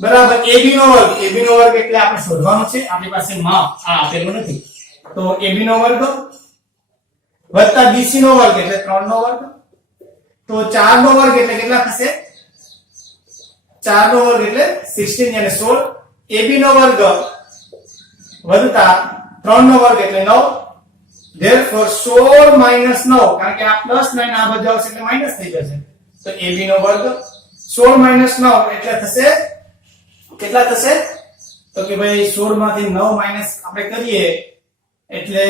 બરાબર AB નો વર્ગ એટલે આપણે શોધવાનો છે, આપણી પાસે માપ આ આપેલું નથી. તો AB નો વર્ગ વત્તા BC નો વર્ગ એટલે 3 નો વર્ગ, તો 4 નો વર્ગ એટલે કેટલા થશે 4 નો વર્ગ એટલે 16 અને 16. AB નો વર્ગ વત્તા 3 નો વર્ગ એટલે 9. therefore 16 minus 9 કારણ કે આ પ્લસ 9 આ બાજુ આવશે એટલે માઈનસ થઈ જશે. તો AB નો વર્ગ 16 minus 9 એટલે થશે કેટલા થશે તો કે ભાઈ 16 માંથી 9 માઈનસ આપણે કરીએ એટલે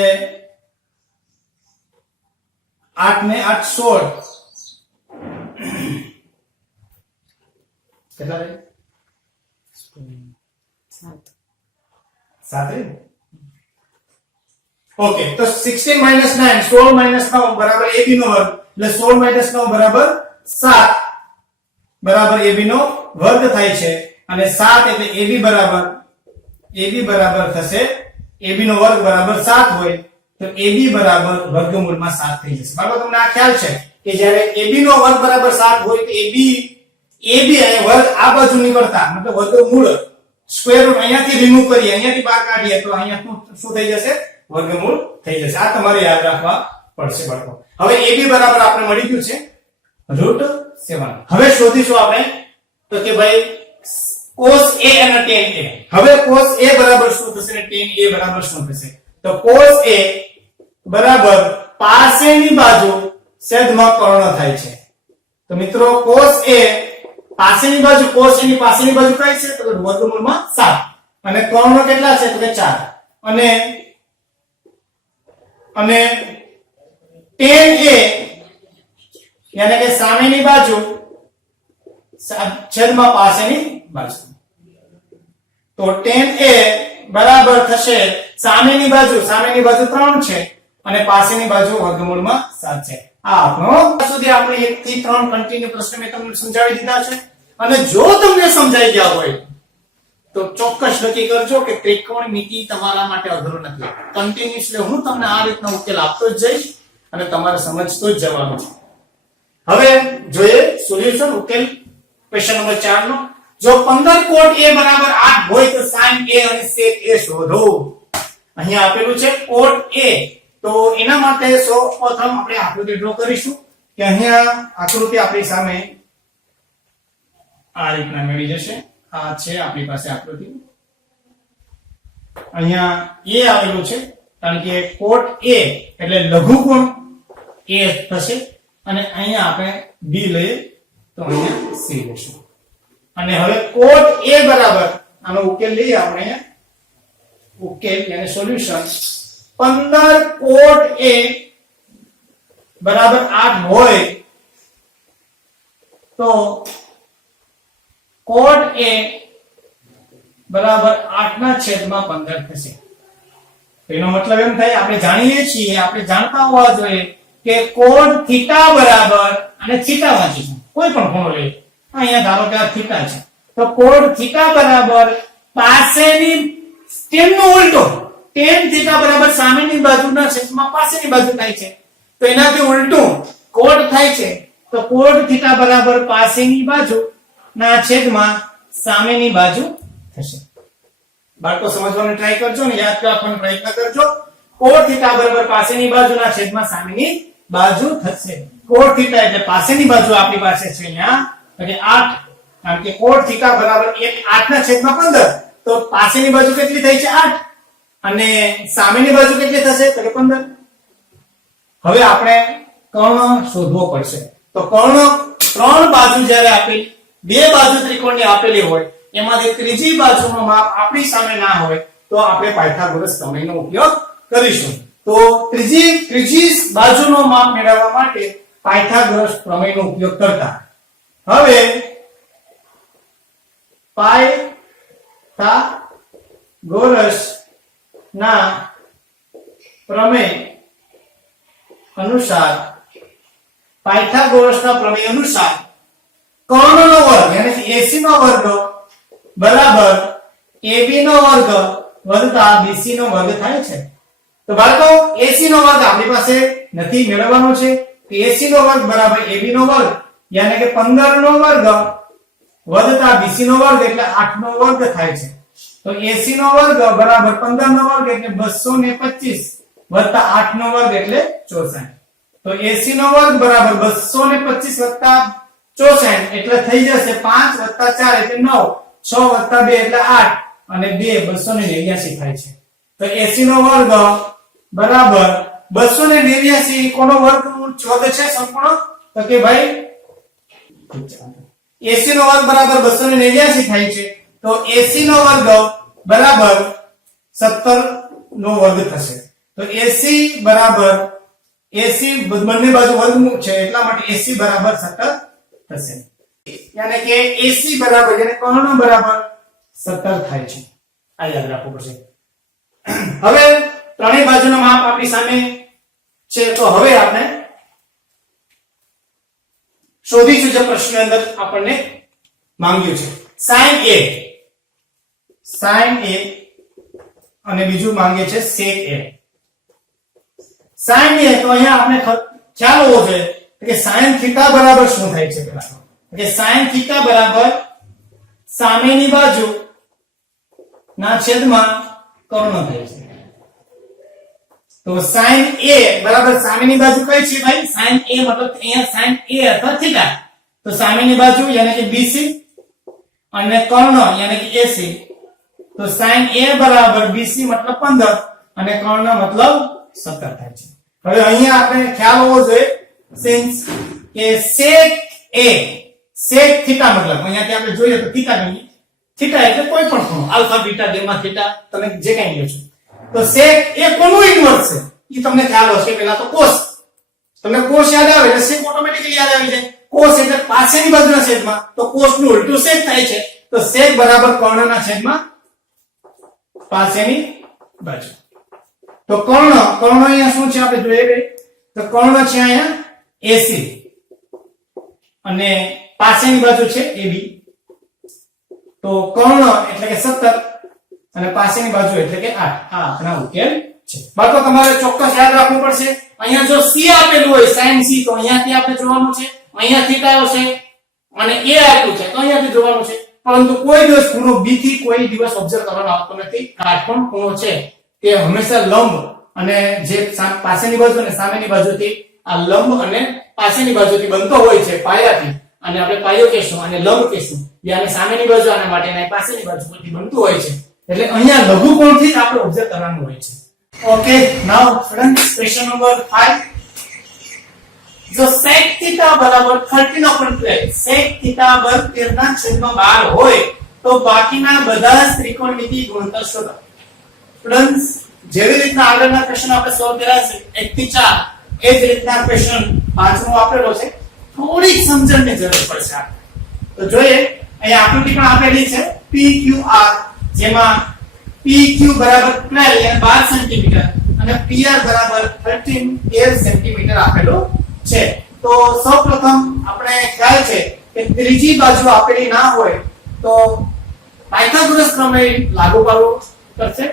8 ને 8 16 કેટલા રહે 7 ઓકે. તો 16 - 9 16 - 9 બરાબર AB નો વર્ગ એટલે 16 - 9 બરાબર 7 બરાબર AB નો વર્ગ થાય છે અને 7 એટલે AB બરાબર થશે AB નો વર્ગ બરાબર 7 હોય તો AB બરાબર વર્ગમૂળમાં 7 થઈ જશે બરાબર તમને આ ખ્યાલ છે કે જ્યારે AB નો વર્ગ બરાબર 7 હોય તો AB અને વર્ગ આ બાજુ નીકળતા મતલબ વર્ગમૂળ સ્ક્વેર રૂટ અહીંયાથી રિમૂવ કરીએ અહીંયાથી બહાર કાઢીએ તો અહીંયા શું થઈ જશે વર્ગમૂળ થઈ જશે આ તમારે યાદ રાખવા પડશે બાળકો હવે AB બરાબર આપણે મળી ગયું છે √7 હવે શોધીશું આપણે તો કે ભાઈ cos A અને tan A હવે cos A બરાબર શું થશે અને tan A બરાબર શું થશે તો cos A બરાબર પાસેની બાજુ છેદમાં કર્ણ થાય છે તો મિત્રો cos A પાસેની બાજુ cos A ની પાસેની બાજુ કઈ છે તો વર્ગમૂળમાં 7 અને કર્ણ કેટલા છે તો કે 4 અને tan A यानी कि सामेनी बाजू छेदમાં પાસેની બાજુ તો tan A બરાબર થશે સામેની બાજુ 3 છે અને પાસેની બાજુ વર્ગમૂળમાં 7 છે આ આપણો સુધી આપણે 1 થી 3 કન્ટિન્યુ પ્રશ્ન મેં તમને સમજાવી દીધા છે અને જો તમને સમજાઈ ગયા હોય તો ચોક્કસ નક્કી કરજો કે ત્રિકોણમિતિ તમારા માટે અઘરું નથી કન્ટિન્યુઅસલી હું તમને આ રીતનો ઉકેલ આપતો જ જઈશ અને તમારે સમજતો જ જવાનું છે હવે જોઈએ સોલ્યુશન ઉકેલ ક્વેશ્ચન નંબર 4 નો જો 15 કોટ A બરાબર 8 હોય તો sin A અને sec A શોધો અહીંયા આપેલું છે કોટ A તો એના માટે સૌપ્રથમ આપણે આકૃતિ ડ્રો કરીશું કે અહીંયા આકૃતિ આપણી સામે આ રીતના મળી જશે આ છે આપણી પાસે આકૃતિ અહીંયા A આવેલું છે કારણ કે કોટ A એટલે લઘુકોણ A થશે અને અહીંયા આપણે B લઈએ તો અહીંયા C લેશું અને હવે કોટ A બરાબર આનો ઉકેલ લઈએ આપણે અહીંયા ઉકેલ એટલે સોલ્યુશન 15 કોટ A બરાબર 8 હોય તો કોટ A બરાબર 8 ના છેદમાં 15 થશે એનો મતલબ એમ થાય આપણે જાણીએ છીએ આપણે જાણતા હોવા જોઈએ કે કોણ થીટા બરાબર અને થીટા વાંચીશું કોઈ પણ ખૂણો લઈએ અહીંયા ધારો કે આ થીટા છે તો કોણ થીટા બરાબર પાસેની ટેનનો ઉલટો tan થીટા બરાબર સામેની બાજુના છેદમાં પાસેની બાજુ થાય છે તો એનાથી ઉલટું કોણ થાય છે તો કોણ થીટા બરાબર પાસેની બાજુના છેદમાં સામેની બાજુ થશે બાળકો સમજવાનો ટ્રાય કરજો ને યાદ રાખવાનો પ્રયત્ન કરજો કોણ થીટા બરાબર પાસેની બાજુના છેદમાં સામેની બાજુ થશે કોણ થીટા એટલે પાસેની બાજુ આપણી પાસે છે અહીંયા એટલે 8 કારણ કે કોણ થીટા બરાબર 8 ના છેદમાં 15 તો પાસેની બાજુ કેટલી થઈ છે 8 અને સામેની બાજુ કેટલી થશે તો કે 15 હવે આપણે કર્ણ શોધવો પડશે તો કર્ણ ત્રણ બાજુ જ્યારે આપેલી બે બાજુ ત્રિકોણની આપેલી હોય એમાંથી ત્રીજી બાજુનો માપ આપણી સામે ના હોય તો આપણે પાયથાગોરસ પ્રમેયનો ઉપયોગ કરીશું તો ત્રીજી બાજુનો માપ મેળવવા માટે પાયથાગોરસ પ્રમેયનો ઉપયોગ કરતા હવે પાયથાગોરસ ના પ્રમેય અનુસાર પાયથાગોરસના પ્રમેય અનુસાર કર્ણનો વર્ગ એટલે AC નો વર્ગ બરાબર AB નો વર્ગ વત્તા BC નો વર્ગ થાય છે તો બાળકો AC નો વર્ગ આપણી પાસે નથી મેળવવાનો છે કે AC નો વર્ગ બરાબર AB નો વર્ગ યાની કે 15 નો વર્ગ વત્તા BC નો વર્ગ એટલે 8 નો વર્ગ થાય છે તો AC નો વર્ગ બરાબર 15 નો વર્ગ એટલે 225 વત્તા 8 નો વર્ગ એટલે 64 તો AC નો વર્ગ બરાબર 225 વત્તા 64 એટલે થઈ જશે 5 વત્તા 4 એટલે 9 6 વત્તા 2 એટલે 8 અને 2 289 થાય છે તો AC નો વર્ગ બરાબર 289 કોનો વર્ગ છે સંપૂર્ણ તો કે ભાઈ AC નો વર્ગ બરાબર 289 થાય છે તો AC નો વર્ગ બરાબર 17 નો વર્ગ થશે તો AC બરાબર AC બંને બાજુ વર્ગમૂળ છે એટલા માટે AC બરાબર 17 થશે યાની કે AC બરાબર એટલે કર્ણ બરાબર 17 થાય છે આ યાદ રાખવું પડશે હવે ત્રણેય બાજુનો માપ આપણી સામે છે તો હવે આપણે શોધીશું જે પ્રશ્ન અંદર આપણને માંગ્યું છે. sin a અને બીજું માંગે છે sec a. sin a તો અહીંયા આપણે ખ્યાલ હોવો જોઈએ કે sin થીટા બરાબર શું થાય છે પેલા કે sin થીટા બરાબર સામેની બાજુ ના છેદમાં કર્ણ થાય છે. તો sin a બરાબર સામેની બાજુ કઈ છે ભાઈ? sin a મતલબ અહીંયા sin a અથવા થીટા. તો સામેની બાજુ યાની કે BC અને કર્ણ યાની કે AC. તો sin a બરાબર BC મતલબ 15 અને કર્ણ મતલબ 17 થાય છે. હવે અહીંયા આપણે ખ્યાલ હોવો જોઈએ since કે sec a sec થીટા મતલબ અહીંયાથી આપણે જોઈએ તો થીટા ગણીએ. થીટા એટલે કોઈ પણ ખૂણો આલ્ફા બીટા ગામા થીટા તમે જે કંઈ લ્યો છો. તો sec એ કોનું ઇન્વર્સ છે ઈ તમને ખ્યાલ હશે. પહેલા તો cos, તમને cos યાદ આવે એટલે sec ઓટોમેટિકલી યાદ આવી જાય. cos એટલે પાછળની બાજુના છેદમાં, તો cos નું ઉલટું sec થાય છે. તો sec બરાબર કર્ણના છેદમાં પાછળની બાજુ. તો કર્ણ અહીંયા શું છે આપણે જોઈએ તો કર્ણ છે અહીંયા AC અને પાછળની બાજુ છે AB. તો કર્ણ એટલે કે 17 અને પાછળની બાજુ એટલે કે 8. આ આપણા ઉકેલ છે. બાતો તમારે ચોક્કસ યાદ રાખવું પડશે. અહીંયા જો c આપેલું હોય sin c તો અહીંયાથી આપણે જોવાનું છે. અહીંયા થીટા આવશે અને a આપ્યું છે તો અહીંયાથી જોવાનું છે. પરંતુ કોઈ દિવસ ખૂણો b થી કોઈ દિવસ ઓબ્ઝર્વ કરવાનો આવતો નથી. કાટકોણ ખૂણો છે તે હંમેશા લંબ અને જે પાછળની બાજુ અને સામેની બાજુથી આ લંબ અને પાછળની બાજુથી બનતો હોય છે પાયાથી, અને આપણે પાયો કહેશું અને લંબ કહેશું. યાની સામેની બાજુ આના માટે અને પાછળની બાજુ પરથી બનતું હોય છે. એટલે અહીંયા લઘુકોણથી જ આપણે ઓબ્ઝર્વ કરવાનું હોય છે. ઓકે, નાઉ સ્ટુડન્ટ્સ ક્વેશ્ચન નંબર 5. જો sec θ બરાબર 13/12 sec θ બરાબર 13/12 હોય તો બાકીના બધા જ ત્રિકોણમિતિ ગુણોત્તર શોધો. સ્ટુડન્ટ્સ જેવી રીતના આગળના ક્વેશ્ચન આપણે સોલ્વ કર્યા છે 1 થી 4 એ જ રીતના ક્વેશ્ચન પાંચમો આપેલો છે. થોડીક સમજણની જરૂર પડશે. તો જોઈએ અહીંયા આકૃતિ પણ આપેલી છે PQR જેમાં PQ બરાબર 12 એટલે 12 સેન્ટીમીટર અને PR બરાબર 13 સેન્ટીમીટર આપેલું છે. તો સૌપ્રથમ આપણે ખ્યાલ છે કે ત્રીજી બાજુ આપેલી ના હોય તો પાયથાગોરસ પ્રમેય લાગુ કરવો પડશે.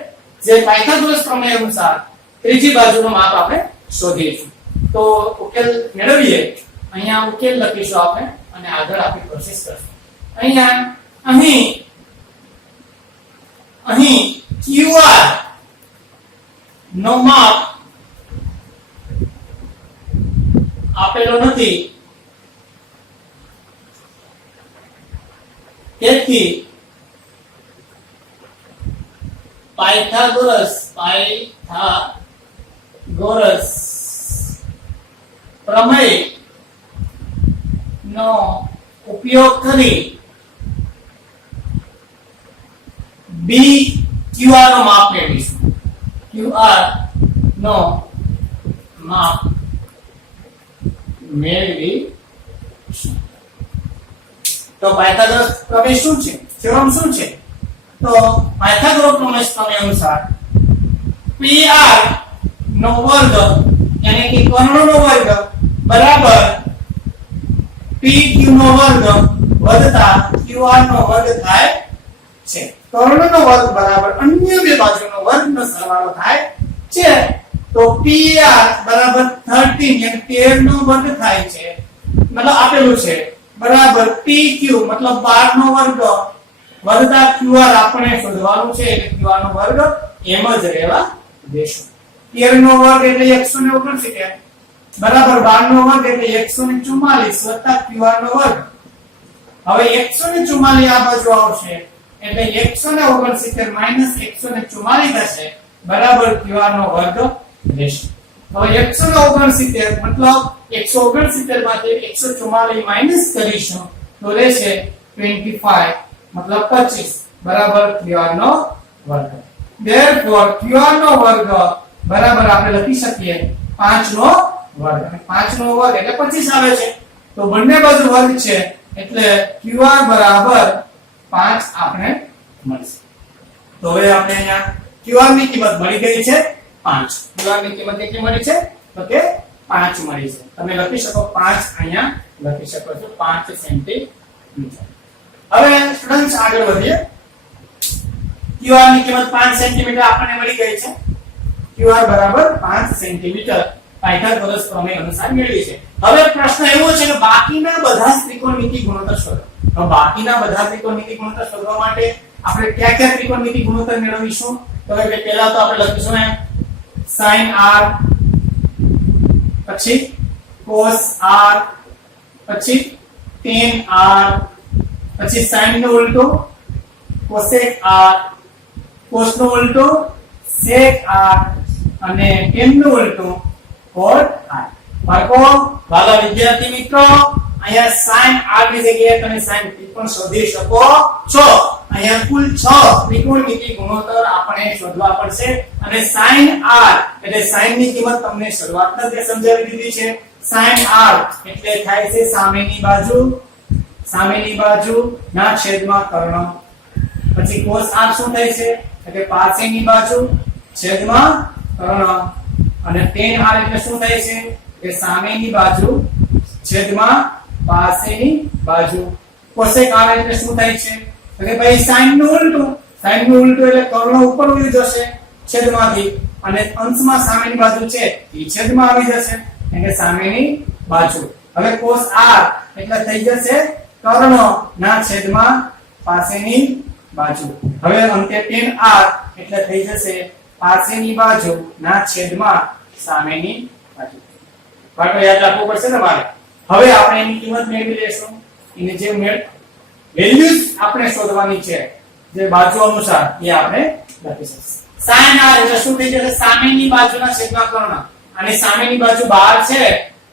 જે પાયથાગોરસ પ્રમેય અનુસાર ત્રીજી બાજુનું માપ આપણે શોધીશું. તો ઉકેલ મેળવીએ. અહીંયા ઉકેલ લખીશું આપણે અને આગળ આપણી પ્રોસેસ કરશું. અહીં QR નો માપ આપેલો નથી, તેથી પાયથાગોરસ પ્રમેય નો ઉપયોગ કરી QR નો માપ મેળવીશું. QR નો માપ મેળવીશું. તો પાયથાગોરસ પ્રમેય શું છે? થિયોરમ શું છે? તો પાયથાગોરસ પ્રમેય અનુસાર PR નો વર્ગ यानी कि કર્ણનો વર્ગ બરાબર PQ નો વર્ગ વત્તા QR નો વર્ગ થાય છે. કર્ણનો વર્ગ બરાબર અન્ય બે બાજુનો વર્ગનો સરવાળો થાય છે. તો PR બરાબર 13 એટલે 13 નો વર્ગ થાય છે. મતલબ આપેલું છે બરાબર PQ મતલબ 12 નો વર્ગ વત્તા QR આપણે શોધવાનું છે એટલે QR નો વર્ગ એમ જ રહેવા દેશું. 13 નો વર્ગ એટલે 169 બરાબર 12 નો વર્ગ એટલે 144 વત્તા QR નો વર્ગ. હવે 144 આ બાજુ આવશે એટલે 169 માઈનસ 144 થશે બરાબર QR નો વર્ગ રહેશે. હવે 169 મતલબ 169 માંથી 144 માઈનસ કરીશું તો રહેશે 25 મતલબ 25 બરાબર QR નો વર્ગ. therefore QR નો વર્ગ બરાબર આપણે લખી શકીએ 5 નો વર્ગ. અને 5 નો વર્ગ એટલે 25 આવે છે. તો બંને બાજુ વર્ગ છે એટલે QR બરાબર 5 આપણે મળશે. તો હવે આપણે અહીંયા QR ની કિંમત મળી ગઈ છે 5. QR ની કિંમત કેટલી મળી છે? તો કે 5 5 મળી છે. તમે લખી શકો 5 અહીંયા લખી શકો છો 5 સેન્ટીમીટર. હવે સ્ટુડન્ટ્સ આગળ વધીએ. QR ની કિંમત 5 સેન્ટીમીટર આપણને મળી ગઈ છે. QR બરાબર 5 સેન્ટીમીટર પાયથાગોરસ પ્રમેય અનુસાર મેળવી છે. હવે પ્રશ્ન એવો છે કે બાકીના બધા ત્રિકોણમિતિ ગુણોત્તર શોધો. તો બાકીના બધા ત્રિકોણમિતિ ગુણોત્તર શોધવા માટે આપણે કયા કયા ત્રિકોણમિતિ ગુણોત્તર મેળવીશું? તો હવે પહેલા તો આપણે લખીશું sin r, પછી cos r, પછી tan r, પછી sin નો ઉલટો cosec r, cos નો ઉલટો sec r અને tan નો ઉલટો cot r. બાળકો, વાલા વિદ્યાર્થી મિત્રો, અહીંયા sin r ની જગ્યાએ તમે sin p પણ શોધી શકો છો. અહીંયા કુલ 6 ત્રિકોણમિતિ ગુણોત્તર આપણે શોધવા પડશે અને sin r એટલે sin ની કિંમત તમને શરૂઆતમાં જ સમજાવી દીધી છે. sin r એટલે થાય છે સામેની બાજુ ના છેદમાં કર્ણ. પછી cos r શું થાય છે? એટલે પાસેની બાજુ છેદમાં કર્ણ. અને tan r એટલે શું થાય છે? કે સામેની બાજુ છેદમાં પાસેની બાજુ. cosec r એટલે શું થાય છે? એટલે ભાઈ sin નું ઉલટું એટલે કર્ણ ઉપર ઉડી જશે છેદમાંથી અને અંશમાં સામેની બાજુ છે એ છેદમાં આવી જશે એટલે સામેની બાજુ. હવે cos r એટલે થઈ જશે કર્ણ ના છેદમાં પાસેની બાજુ. હવે અંતે tan r એટલે થઈ જશે પાસેની બાજુ ના છેદમાં સામેની બાજુ. બાળકો યાદ રાખવું પડશે ને મારે. હવે આપણે એની કિંમત મેળવી લેશું. એની જે વેલ્યુઝ આપણે શોધવાની છે જે બાજુ અનુસાર એ આપણે લખીશું. sin r એટલે શું થઈ જશે? સામેની બાજુના છેદમાં કર્ણ. અને સામેની બાજુ 12 છે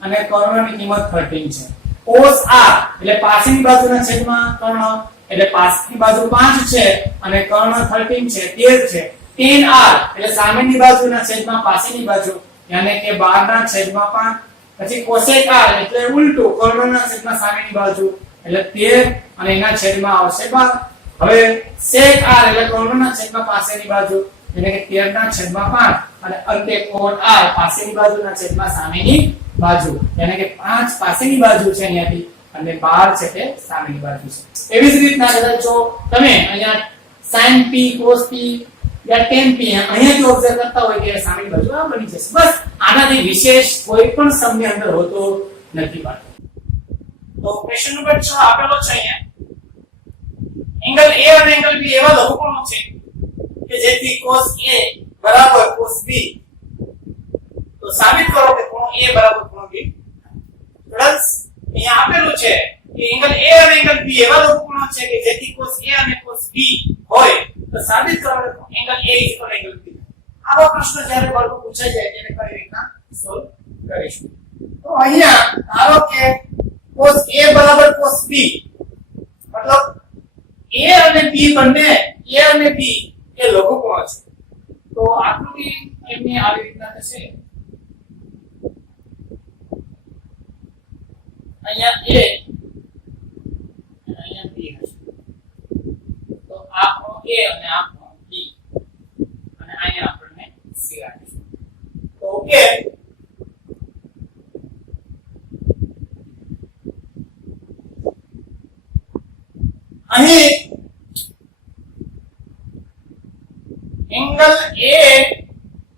અને કર્ણની કિંમત 13 છે. cos r એટલે પાસેની બાજુના છેદમાં કર્ણ એટલે પાસેની બાજુ 5 છે અને કર્ણ 13 છે 13 છે. tan r એટલે સામેની બાજુના છેદમાં પાસેની બાજુ એટલે કે 12 ના છેદમાં 5. પછી cosec r એટલે ઉલટું કર્ણના છેદમાં સામેની બાજુ એટલે 13 અને એના છેદમાં આવશે 12. હવે sec r એટલે કર્ણના છેદમાં પાસેની બાજુ એટલે કે 13 ના છેદમાં 5 અને અંતે cot r પાસેની બાજુના છેદમાં સામેની બાજુ એટલે કે 5 પાસેની બાજુ છે અહીંયાથી અને 12 છે તે સામેની બાજુ છે. એવી જ રીતના કદાચ જો તમે અહીંયા sin p cos p या tan p અહીંયાથી ઓબ્ઝર્વ કરતા હોય કે સામેની બાજુ આ બની જશે. બસ આનાથી વિશેષ કોઈ પણ સમની અંદર હોતો નથી. તો ક્વેશ્ચન નંબર 6 આપેલો છે અહીંયા. એંગલ a અને એંગલ b એવા લઘુકોણો છે કે જેથી cos a બરાબર cos b. તો સાબિત કરો કે કોણ a બરાબર કોણ b. સ્ટુડન્ટ્સ અહીંયા આપેલું છે કે એંગલ a અને એંગલ b એવા લઘુકોણો છે કે જેથી cos a અને cos b હોય. તો સાબિત કરો કે એંગલ a એંગલ b. આવો પ્રશ્ન જ્યારે બાળકો પૂછાઈ જાય ત્યારે કઈ રીતના સોલ્વ કરીશું? તો અહીંયા ધારો કે cos a બરાબર cos b મતલબ a અને b બંને a અને b એ લઘુકોણ છે. તો આકૃતિ એમની આવી રીતના થશે. અહીંયા a અને અહીંયા b હશે. તો આ ખૂણો a અને આ ખૂણો b અને અહીંયા આપણને c રાખીશું. તો ઓકે, અહીં એંગલ a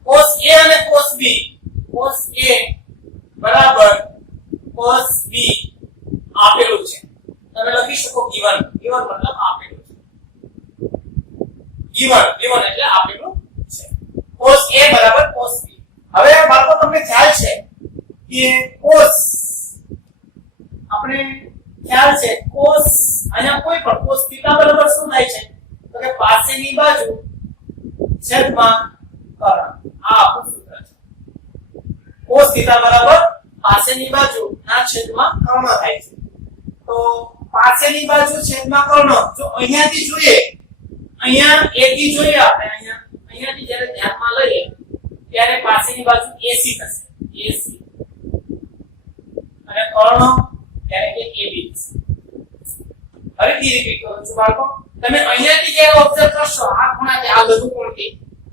cos a અને cos b cos a બરાબર cos b આપેલું છે. તમે લખી શકો given મતલબ આપેલું છે. given એટલે આપેલું છે. cos a બરાબર cos b. હવે બાળકો તમને ખ્યાલ છે કે cos આપણે ખ્યાલ છે cos અહીંયા કોઈ પણ cos થીટા બરાબર શું થાય છે? તો કે પાસેની બાજુ છેદમાં કર્ણ. આ આપણું સૂત્ર છે. cos થીટા બરાબર પાસેની બાજુ ના છેદમાં કર્ણ થાય છે. તો પાસેની બાજુ છેદમાં કર્ણ જો અહીંયાથી જોઈએ, અહીંયા a થી જોઈએ આપણે અહીંયાથી જ્યારે ધ્યાનમાં લઈએ ત્યારે પાસેની બાજુ ac થશે. ac અને કર્ણ ત્યારે કે ab થશે. ફરીથી રિપીટ કરું છું બાળકો, તમે અહીંયાથી જ્યારે ઓબ્ઝર્વ કરશો આ ખૂણાથી આ લઘુકોણથી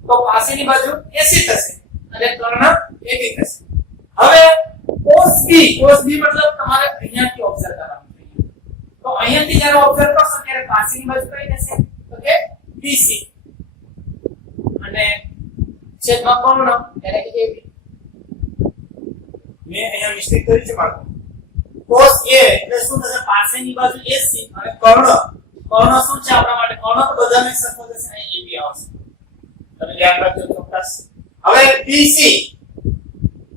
તો પાસેની બાજુ AC થશે અને કર્ણ AB થશે. હવે cos b મતલબ તમારે અહીંયાથી ઓબ્ઝર્વ કરવાનું છે તો અહીંયાથી જ્યારે ઓબ્ઝર્વ કરશો ત્યારે પાછળની બાજુ કઈ થશે તો કે bc અને છેદમાં કોણ એટલે કે ab મેં અહીંયા મિસ્ટેક કરી છે બાળકો cos a એટલે શું થશે પાછળની બાજુ ac અને કર્ણ શું છે આપણા માટે કર્ણ તો બધાને સરખો થશે અહીં ab આવશે તમે ધ્યાન રાખજો ચોક્કસ હવે bc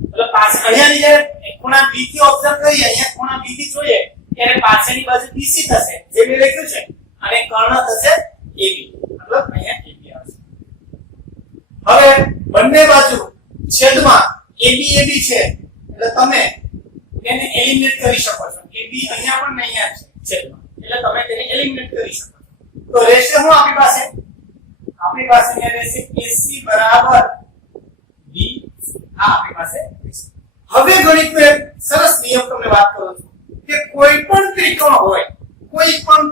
એટલે પાછળ અહીંયાની જે ખૂણા b થી ઓબ્ઝર્વ કરીએ અહીંયા ખૂણા b થી જોઈએ ત્યારે પાછળની બાજુ bc થશે જે મેં લખ્યું છે અને કર્ણ થશે ab મતલબ અહીંયા ab આવશે હવે બંને બાજુ છેદમાં ab છે એટલે તમે તેને એલિમિનેટ કરી શકો છો ab અહીંયા પણ ને અહીંયા છે છેદમાં એટલે તમે તેને એલિમિનેટ કરી શકો છો તો રહેશે શું આપણી પાસે અહીંયા રહેશે ac બરાબર b આ આપણી પાસે રહેશે હવે ગણિતનો એક સરસ નિયમ તમને વાત કરું છું કે કોઈ પણ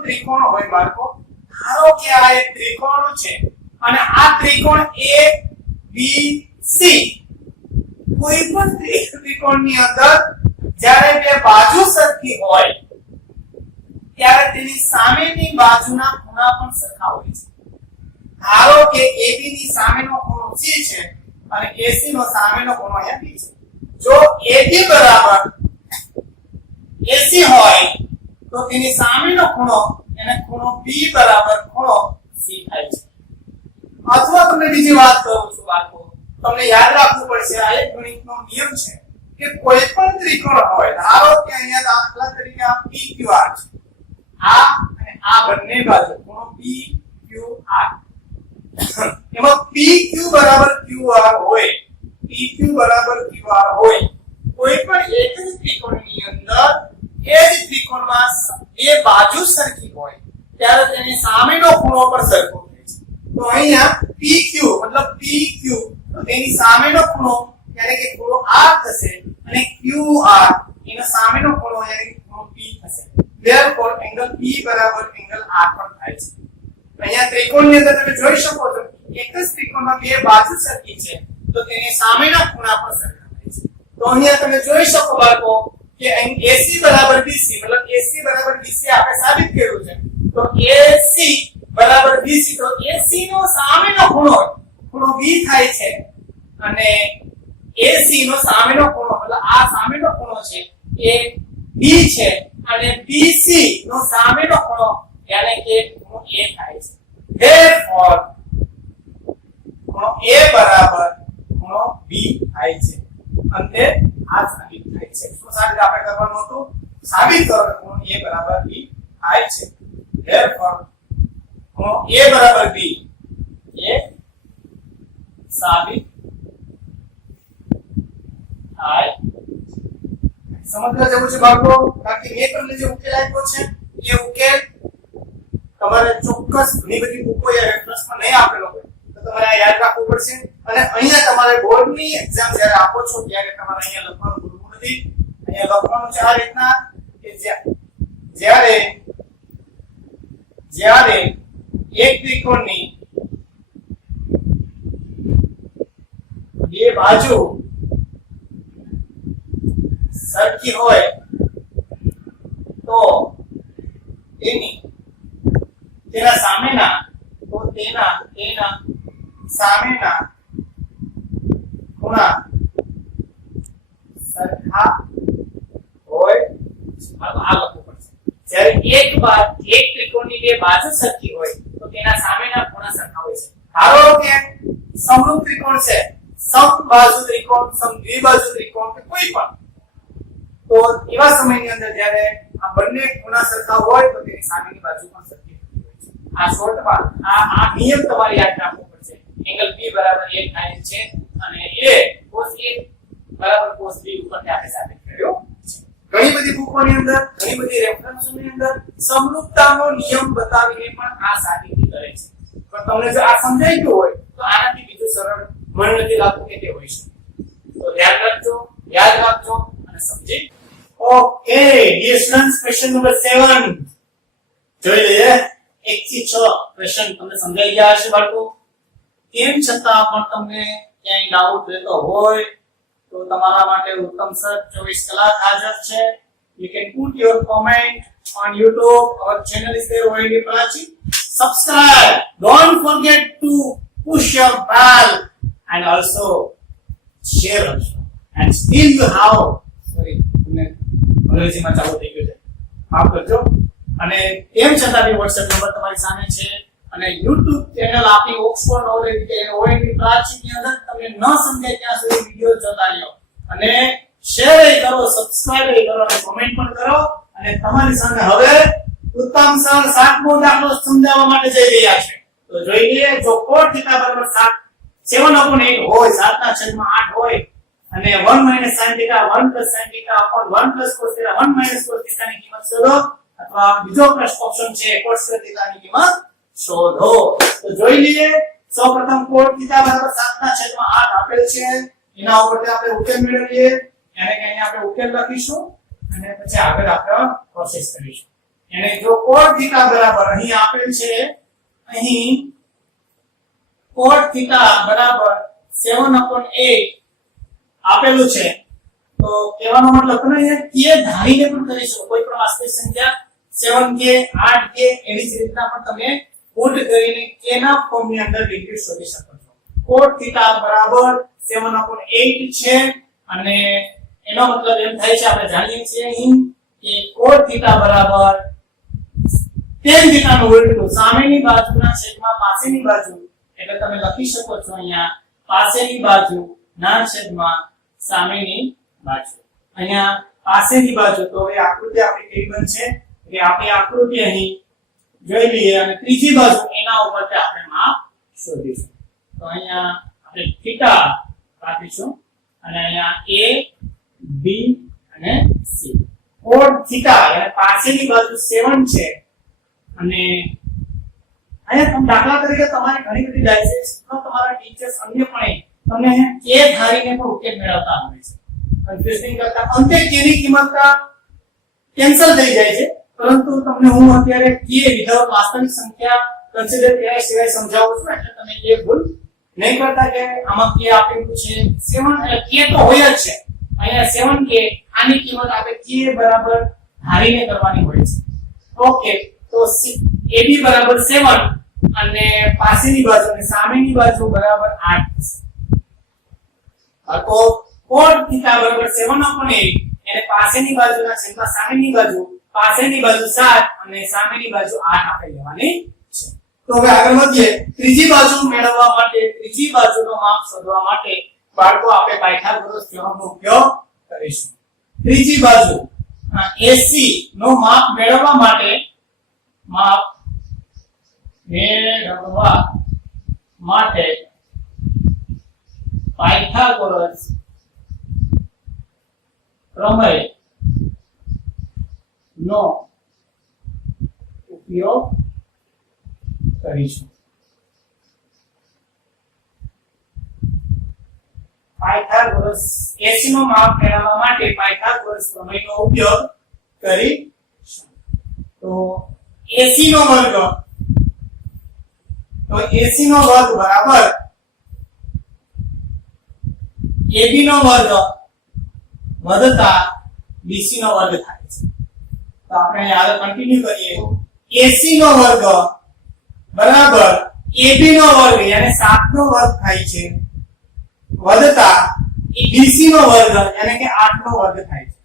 ત્રિકોણ હોય બાળકો ધારો કે આ એક ત્રિકોણ છે અને આ ત્રિકોણ a b c કોઈ પણ ત્રિકોણની અંદર જ્યારે બે બાજુ સરખી હોય ત્યારે તેની સામેની બાજુના ખૂણા પણ સરખા હોય છે ધારો કે AB ની સામેનો ખૂણો C છે અને AC નો સામેનો ખૂણો અહીંયા B છે જો AB બરાબર AC હોય તો તેની સામેનો ખૂણો એને ખૂણો B બરાબર ખૂણો C થાય છે અથવા તમને બીજી વાત કરું છું બાળકો તમને યાદ રાખવું પડશે આ એક ગણિતનો નિયમ છે કે કોઈ પણ ત્રિકોણ હોય ધારો કે અહીંયા દાખલા તરીકે આ PQR છે આ અને આ બંને બાજુ ખૂણો PQR એમાં PQ બરાબર QR હોય કોઈ પણ એક જ ત્રિકોણની અંદર એ જ ત્રિકોણમાં બે બાજુ સરખી હોય ત્યારે તેની સામેનો ખૂણો પણ સરખો થાય છે તો અહીંયા PQ મતલબ PQ તો તેની સામેનો ખૂણો એટલે કે ખૂણો R થશે અને QR એનો સામેનો ખૂણો એટલે કે ખૂણો P થશે therefore angle P બરાબર angle R પણ થાય છે અહીંયા ત્રિકોણની અંદર તમે જોઈ શકો છો એક જ ત્રિકોણમાં બે બાજુ સરખી છે તો તેની સામેના ખૂણા પણ સરખા થાય છે તો અહીંયા તમે જોઈ શકો બાળકો કે AC બરાબર BC મતલબ AC બરાબર BC આપણે સાબિત કર્યું છે તો AC બરાબર BC તો AC નો સામેનો ખૂણો B થાય છે અને AC નો સામેનો ખૂણો મતલબ આ સામેનો ખૂણો છે એ B છે અને BC નો સામેનો ખૂણો એટલે કે ખૂણો A થાય છે therefore ખૂણો A બરાબર ખૂણો B થાય છે અંતે આ સાબિત થાય છે શું સાબિત આપણે કરવાનું હતું સાબિત કરો કે ખૂણો A બરાબર B થાય છે therefore ખૂણો A બરાબર B એ સાબિત થાય સમજવા જેવું છે બાળકો બાકી મેં તમને જે ઉકેલ આપ્યો છે એ ઉકેલ તમારે ચોક્કસ ઘણી બધી બુકો યા રેફરન્સમાં નહીં આપેલો હોય તો તમારે આ યાદ રાખવું પડશે અને અહીંયા તમારે બોર્ડની એક્ઝામ જ્યારે આપો છો ત્યારે તમારે અહીંયા લખવાનું ભૂલવું નથી અહીંયા લખવાનું છે આ રીતના કે જ્યારે એક ત્રિકોણની બે બાજુ સરખી હોય તો તેના સામેના ખૂણા સરખા હોય આ લખવું પડશે જ્યારે એક ત્રિકોણની બે બાજુ સરખી હોય તો તેના સામેના ખૂણા સરખા હોય છે ધારો કે સમરૂપ ત્રિકોણ છે સમબાજુ ત્રિકોણ સમદ્વિબાજુ ત્રિકોણ કે કોઈ પણ તો એવા સમયની અંદર જ્યારે આ બંને ખૂણા સરખા હોય તો તેની સામેની બાજુ પણ સરખી હોય છે આ શોર્ટમાં આ નિયમ તમારે યાદ રાખવો પડશે એંગલ P બરાબર 1 થાય છે અને A cos A બરાબર cos B ઉપરથી આપણે સાબિત કર્યો છે ઘણી બધી બુકોની અંદર ઘણી બધી રેફરન્સોની અંદર સમરૂપતાનો નિયમ બતાવીને પણ આ સાબિતી કરે છે પણ તમને જો આ સમજાઈ ગયું હોય તો આનાથી બીજું સરળ મને નથી લાગતું કે તે હોય છે તો ધ્યાન રાખજો યાદ રાખજો અને સમજી okay dear students question number 7 જોઈ લઈએ 1 થી 6 ક્વેશ્ચન તમને સમજાઈ ગયા હશે બાળકો તેમ છતાં પણ તમને ક્યાંય ડાઉટ રહેતો હોય તો તમારા માટે ઉત્તમ સર 24 કલાક હાજર છે. You can put your comment on YouTube. Our channel is there already, Prachi. Subscribe. Don't forget to push your bell and also share also. And still you have, sorry, અંગ્રેજીમાં ચાલુ થઈ ગયું છે, માફ કરજો. અને તેમ છતાં બી WhatsApp નંબર તમારી સામે છે અને YouTube ચેનલ આપણી ઓક્સફોર્ડ નોલેજ કે ઓએનવી પ્રાચીની અંદર તમને ન સમજાય ત્યાં સુધી વિડિયો જોતા રહ્યો અને શેર કરો, સબસ્ક્રાઇબ કરો અને કમેન્ટ પણ કરો. અને તમારી સામે હવે ઉત્તમ સર 7મો દાખલો સમજાવવા માટે જઈ રહ્યા છે. તો જોઈ લઈએ. જો cos θ બરાબર 7/8 હોય, 7/8 હોય અને 1 - sin θ 1 + sin θ upon 1 + cos θ 1 - cos θ ની કિંમત શોધો. અથવા બીજો પ્રશ્ન ઓપ્શન છે cos θ ની કિંમત શોધો. તો જોઈ લઈએ. સૌપ્રથમ cos θ બરાબર 7/8 આપેલ છે. એના ઉપરથી આપણે ઉકેલ મેળવીએ. એને કે અહીંયા આપણે ઉકેલ લખીશું અને પછી આગળ આપણે પ્રોસેસ કરીશું. એને જો cos θ બરાબર અહીં આપેલ છે, અહીં cos θ બરાબર 7/8 આપેલું છે. તો કહેવાનો મતલબ તમે અહીંયા કે ધારીને પણ કરી શકો. કોઈ પણ વાસ્તવિક સંખ્યા 7k 8k એવી જ રીતના પણ તમે પુટ કરીને k ના ફોર્મ ની અંદર ડિગ્રી શોધી શકો છો. cos θ બરાબર 7/8 છે અને એનો મતલબ એમ થાય છે, આપણે જાણીએ છીએ અહીં કે cos θ બરાબર tan θ નું ઉલટું સામેની બાજુના છેદમાં પાસેની બાજુ. એટલે તમે લખી શકો છો અહીંયા પાસેની બાજુ ના છેદમાં સામેની બાજુ. અહીંયા પાસેની બાજુ તો એ આકૃતિ આપણી કેવી બનશે કે આપણે આકૃતિ અહીં જોઈ લઈએ અને ત્રીજી બાજુ એના ઉપરથી આપણે માપ શોધીશું. તો અહીંયા આપણે થીટા રાખીશું અને અહીંયા a b અને c. cos θ એટલે પાસેની બાજુ 7 છે અને અહીંયા તમે દાખલા તરીકે તમારી ઘણી બધી ડાયસેક્શનમાં તમારા ટીચર્સ અન્ય પણ તમને અહીંયા કે ધારીને પણ ઉકેલ મેળવતા હોય છે. કન્ફ્યુઝિંગ કરતા અંતે k ની કિંમત કેન્સલ થઈ જાય છે. પરંતુ તમને હું અત્યારે k વિધાઉટ વાસ્તવિક સંખ્યા કન્સિડર કર્યા સિવાય સમજાવું છું એટલે તમે એ ભૂલ નહીં કરતા કે આમાં k આપેલું છે 7 એટલે k તો હોય જ છે. અહીંયા 7k આની કિંમત આપણે k બરાબર ધારીને કરવાની હોય છે. ઓકે, તો ab બરાબર 7 અને પાસેની બાજુ અને સામેની બાજુ બરાબર 8 થશે. તો cos θ બરાબર 7/8 અને પાસેની બાજુના છેદમાં સામેની બાજુ 7 અને સામેની બાજુ 8 આપણે લેવાની છે. તો હવે આગળ વધીએ. ત્રીજી બાજુ મેળવવા માટે, ત્રીજી બાજુનો માપ શોધવા માટે બાળકો આપણે પાયથાગોરસ થિયોરમનો ઉપયોગ કરીશું. ત્રીજી બાજુ AC નો માપ મેળવવા માટે પાયથાગોરસ પ્રમેય નો ઉપયોગ કરીશું. પાયથાગોરસ AC નો માપ મેળવવા માટે પાયથાગોરસ પ્રમેયનો ઉપયોગ કરીશું. તો AC નો વર્ગ બરાબર AB નો વર્ગ વત્તા BC નો વર્ગ થાય છે. તો આપણે આગળ કન્ટિન્યુ કરીએ. AC નો વર્ગ બરાબર AB નો વર્ગ yani 7 નો વર્ગ થાય છે વત્તા BC નો વર્ગ yani કે 8 નો વર્ગ થાય છે.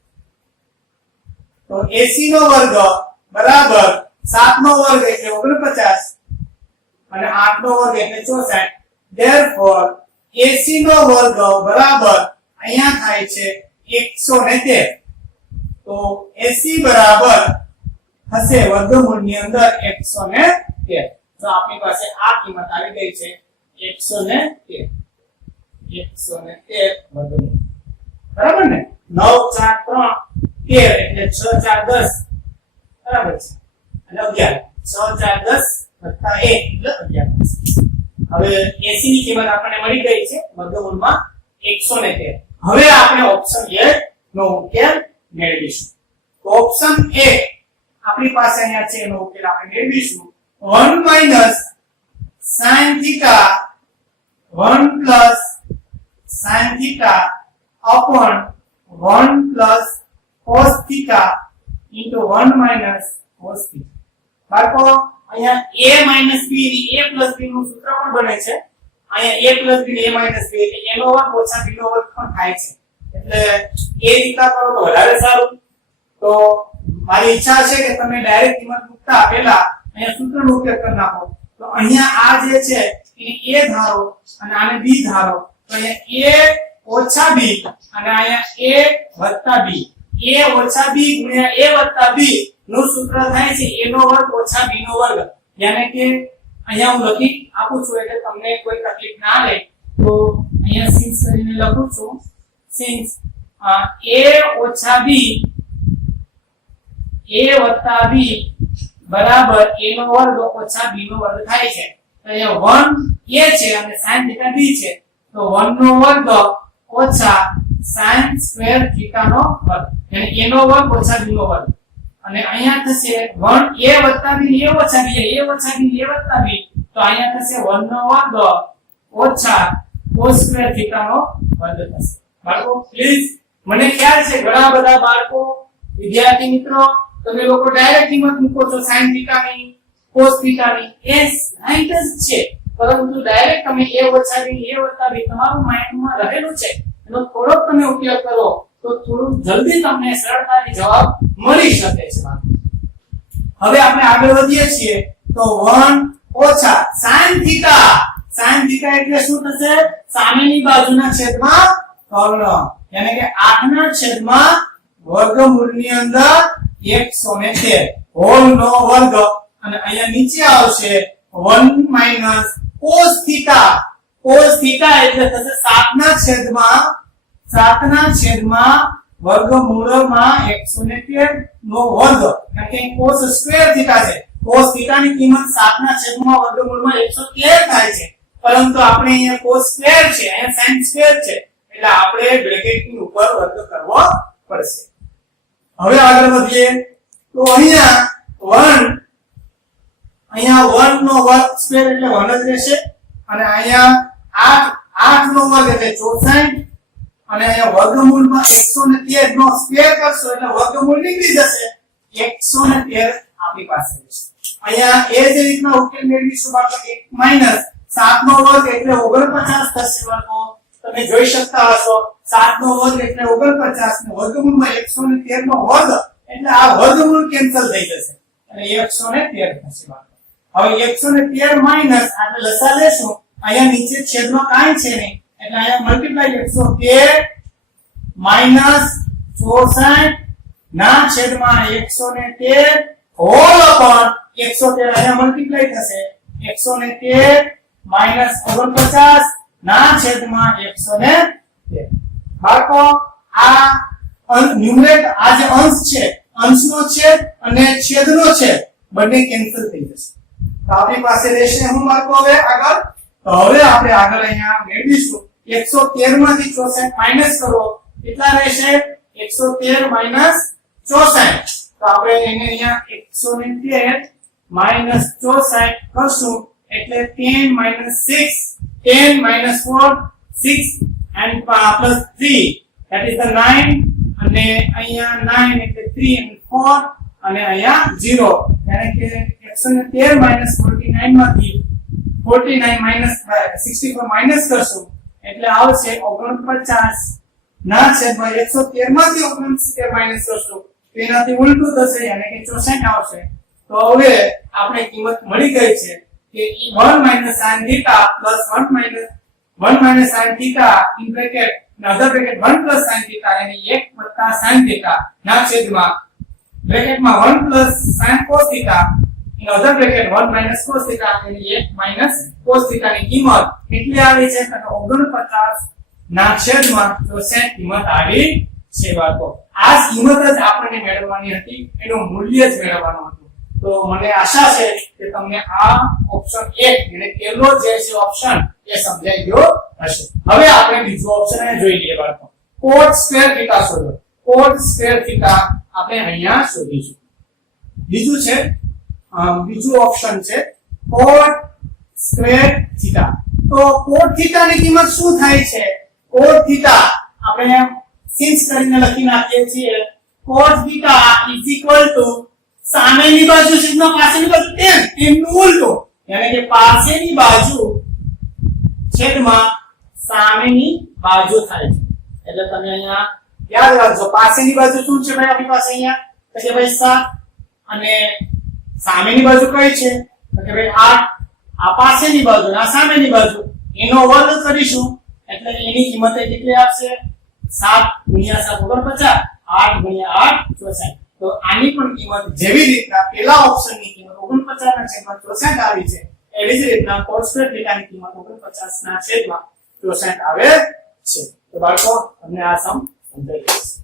તો AC નો વર્ગ બરાબર 7 નો વર્ગ એટલે 49 અને 8 નો વર્ગ એટલે 64. therefore AC નો વર્ગ બરાબર અહીંયા થાય છે 113. તો AC બરાબર હશે વર્ગમૂળની અંદર 113. તો આપણી પાસે આ કિંમત આવી ગઈ છે 113 વર્ગમૂળ. બરાબર ને? 9 4 3 13 એટલે 6 4 10 બરાબર છે અને 11 6 4 10 + 1 એટલે 11. હવે AC ની કિંમત આપણને મળી ગઈ છે વર્ગમૂળમાં 113. હવે આપણે ઓપ્શન A નો ઉકેલ મેળવીશું. તો ઓપ્શન A આપણી પાસે અહીંયા છે એનો ઉકેલ આપણે મેળવીશું 1 - sin θ 1 + sin θ upon 1 plus cos theta into 1 minus cos theta. બાળકો અહીંયા a minus b ની a plus b નું સૂત્ર પણ બને છે. અહીંયા a plus b ને a minus b એટલે a નો વર્ગ ઓછા b નો વર્ગ પણ થાય છે. એટલે એ રીતના કરો તો વધારે સારું. તો મારી ઈચ્છા છે કે તમે ડાયરેક્ટ કિંમત મૂકતા પહેલા અહીંયા સૂત્રનો ઉપયોગ કરી નાખો. તો અહીંયા આ જે છે એને a ધારો અને આને b ધારો. તો અહીંયા a ઓછા b અને અહીંયા a વત્તા b. a ઓછા b ગુણ્યા a વત્તા b નું સૂત્ર થાય છે a નો વર્ગ ઓછા b નો વર્ગ. યાને કે અહીંયા હું લખી આપું છું એટલે તમને કોઈ તકલીફ ના રહે. તો અહીંયા સિન્સ કરીને લખું છું. સિન્સ a ઓછા b a વત્તા b બરાબર a નો વર્ગ ઓછા b નો વર્ગ થાય છે. તો અહીંયા 1 a છે અને sin θ b છે. તો 1 નો વર્ગ ઓછા sin સ્ક્વેર θ નો વર્ગ એટલે a નો વર્ગ ઓછા b નો વર્ગ. અને અહીંયા થશે 1 a વત્તા b a ઓછા b a ઓછા b a વત્તા b. તો અહીંયા થશે 1 નો વર્ગ ઓછા cos સ્ક્વેર θ નો વર્ગ થશે. બાળકો પ્લીઝ મને ખ્યાલ છે ઘણા બધા બાળકો વિદ્યાર્થી મિત્રો તમે લોકો ડાયરેક્ટ કિંમત મૂકો છો sin θ ની cos θ ની. એ રાઈટ જ છે, પરંતુ ડાયરેક્ટ તમે a ઓછા b a વત્તા b તમારું માઇન્ડમાં રહેલું છે એનો થોડોક તમે ઉપયોગ કરો તો થોડું જલ્દી તમને સરળતાથી જવાબ મળી શકે છે. હવે આપણે આગળ વધીએ છીએ તો 1 ઓછા sin θ. sin θ એટલે શું થશે? સામેની બાજુના છેદમાં કર્ણ. યાને કે 8 ના છેદમાં વર્ગમૂળની અંદર 113 હોલ નો વર્ગ અને અહીંયા નીચે આવશે 1 minus cos θ. cos θ એટલે થશે 7 ના છેદમાં વર્ગમૂળમાં 113 નો વર્ગ. કારણ કે cos સ્ક્વેર θ છે. cos θ ની કિંમત 7 ના છેદમાં વર્ગમૂળમાં 113 થાય છે, પરંતુ આપણે અહીંયા cos સ્ક્વેર છે, અહીંયા sin સ્ક્વેર છે, એટલે આપણે બ્રેકેટની ઉપર વર્ગ કરવો પડશે. હવે આગળ વધીએ તો અહીંયા 1 નો વર્ગ સ્ક્વેર એટલે 1 જ રહેશે અને અહીંયા 8 નો વર્ગ એટલે 64 અને અહીંયા વર્ગમૂળમાં 113 નો સ્ક્વેર કરશો એટલે વર્ગમૂળ નીકળી જશે. 113 આપણી પાસે રહેશે. અહીંયા એ જ રીતના ઉકેલ મેળવીશું બાળકો. 1 માઈનસ 7 નો વર્ગ એટલે 49 થશે બાળકો. તમે જોઈ શકતા હશો 7 નો વર્ગ એટલે 49 ને વર્ગમૂળમાં 113 નો વર્ગ એટલે આ વર્ગમૂળ કેન્સલ થઈ જશે અને 113 થશે બાળકો. હવે 113 માઈનસ આપણે લસા લેશું. અહીંયા નીચે છેદમાં કાંઈ છે નહીં એટલે અહીંયા મલ્ટીપ્લાય 113 માઈનસ 64 ના છેદમાં 113 હોલ અપોન 113 અહીંયા મલ્ટીપ્લાય થશે 113 માઈનસ 49 ના છેદમાં 113. બાળકો આ ન્યુમરેટર આ જે અંશ છે અંશનો છેદ અને છેદનો છેદ બંને કેન્સલ થઈ જશે. તો આપણી પાસે રહેશે હું બાળકો હવે આગળ. તો હવે આપણે આગળ અહીંયા મેળવીશું 113 માંથી 64 માઈનસ કરો કેટલા રહેશે? 113 માઈનસ 64. તો આપણે એને અહીંયા 113 માઈનસ 64 કરશું એટલે 10 minus 6 10 minus 4 6 and plus 3 that is the 9 અને અહીંયા 9 એટલે 3 and 4 અને અહીંયા 0 એટલે કે 113 minus 49 માંથી 49 minus 64 minus કરશું એટલે આવશે 49 ના છેદમાં 113 માંથી 69 minus કરશું તો એનાથી ઉલટું થશે એટલે કે 64 આવશે. તો હવે આપણે કિંમત મળી ગઈ છે કે 1 minus sin theta plus 1 minus sin theta in bracket another bracket 1 plus sin theta यानी 1 વત્તા sin theta ના છેદમાં બ્રેકેટમાં 1 plus sin cos theta in other bracket 1 minus cos theta यानी 1 minus cos theta ની કિંમત કેટલી આવી છે? તો 49 ના છેદમાં 64 કિંમત આવી છે બાળકો. આ કિંમત જ આપણને મેળવવાની હતી, એનું મૂલ્ય જ મેળવવાનું હતું. તો મને આશા છે કે તમને આ ઓપ્શન 1 એટલે પહેલો જે છે ઓપ્શન એ સમજાઈ ગયો હશે. હવે આપણે બીજો ઓપ્શન અહીં જોઈ લઈએ બાળકો. cot સ્ક્વેર થીટા શોધો. cot સ્ક્વેર થીટા આપણે અહીંયા શોધીશું. બીજું ઓપ્શન છે cot સ્ક્વેર થીટા. તો cot થીટા ની કિંમત શું થાય છે? cot થીટા આપણે સિન્સ કરીને લખી નાખીએ છીએ cos theta is equal to સામેની બાજુ છેદમાં પાછળની બાજુ tan એનું ઉલટું એટલે કે પાછળની બાજુ છેદમાં સામેની બાજુ થાય છે એટલે તમે અહીંયા યાદ રાખજો પાછળની બાજુ શું છે ભાઈ આપણી પાસે અહીંયા તો કે ભાઈ 7 અને સામેની બાજુ કઈ છે તો કે ભાઈ 8 આ પાછળની બાજુ અને આ સામેની બાજુ એનો વર્ગ કરીશું એટલે એની કિંમત કેટલી આવશે 7 ગુણ્યા 7 = 50 8 ગુણ્યા 8 64 તો આની પણ કિંમત જેવી રીતના પેલા ઓપ્શનની કિંમત 49 ના છેદમાં 64 આવી છે એવી જ રીતના cos સ્ક્વેર થીટાની કિંમત 49 ના છેદમાં 64 આવે છે તો બાળકો તમને આ સમ સમજાઈ જશે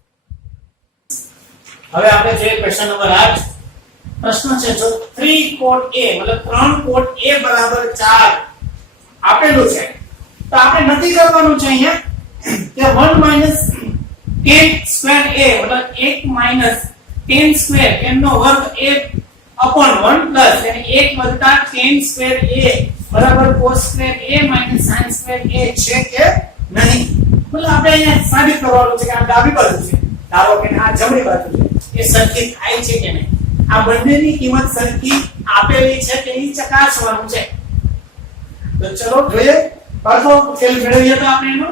હવે આપણે જે ક્વેશ્ચન નંબર 8 પ્રશ્ન છે જો 3 cot a મતલબ 3 cot a બરાબર 4 આપેલું છે તો આપણે નક્કી કરવાનું છે અહીંયા કે 1 માઈનસ tan સ્ક્વેર a મતલબ 1 માઈનસ tan સ્ક્વેર n નો વર્ગ a upon 1 પ્લસ એટલે 1 વત્તા tan સ્ક્વેર a બરાબર cos square a minus sin square a છે કે નહીં મતલબ આપણે અહીંયા સાબિત કરવાનું છે કે આ ડાબી બાજુ છે ધારો કે આ જમણી બાજુ છે એ સરખી થાય છે કે નહીં આ બંનેની કિંમત સરખી આપેલી છે કે એ ચકાસવાનું છે તો ચલો જોઈએ બાળકો ઉકેલ મેળવીએ તો આપણે એનો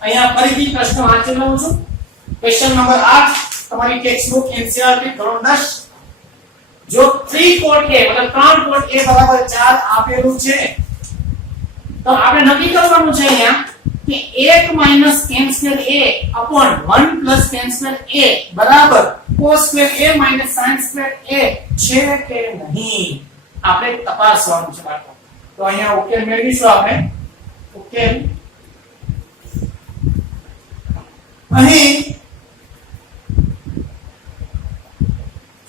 અહીંયા ફરીથી પ્રશ્ન વાંચી લઉં છું ક્વેશ્ચન નંબર 8 તમારી ટેક્સ્ટ બુક એનસીઈઆરટી ધોરણ 10 જો 3 cot a મતલબ 3 cot a બરાબર 4 આપેલું છે તો આપણે નક્કી કરવાનું છે અહીંયા કે 1 minus tan square a upon 1 plus tan square a બરાબર cos square a minus sin square a છે કે નહીં આપણે તપાસવાનું છે બાળકો તો અહીંયા ઉકેલ મેળવીશું આપણે ઉકેલ અહીં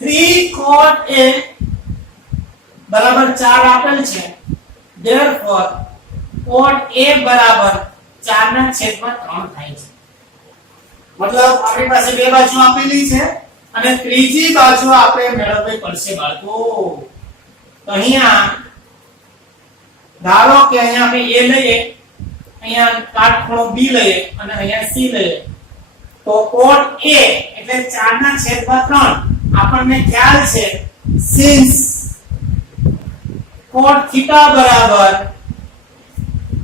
3 cot a બરાબર 4 આપેલ છે therefore cot a બરાબર 4 ના છેદમાં 3 થાય છે મતલબ આપણી પાસે બે બાજુ આપેલી છે અને ત્રીજી બાજુ આપણે મેળવવી પડશે બાળકો તો અહીંયા ધારો કે અહીંયા આપણે a લઈએ અહીંયા કાટખૂણો b લઈએ અને અહીંયા c લઈએ તો cot a એટલે 4 ના છેદમાં 3 આપણને ખ્યાલ છે since cot theta બરાબર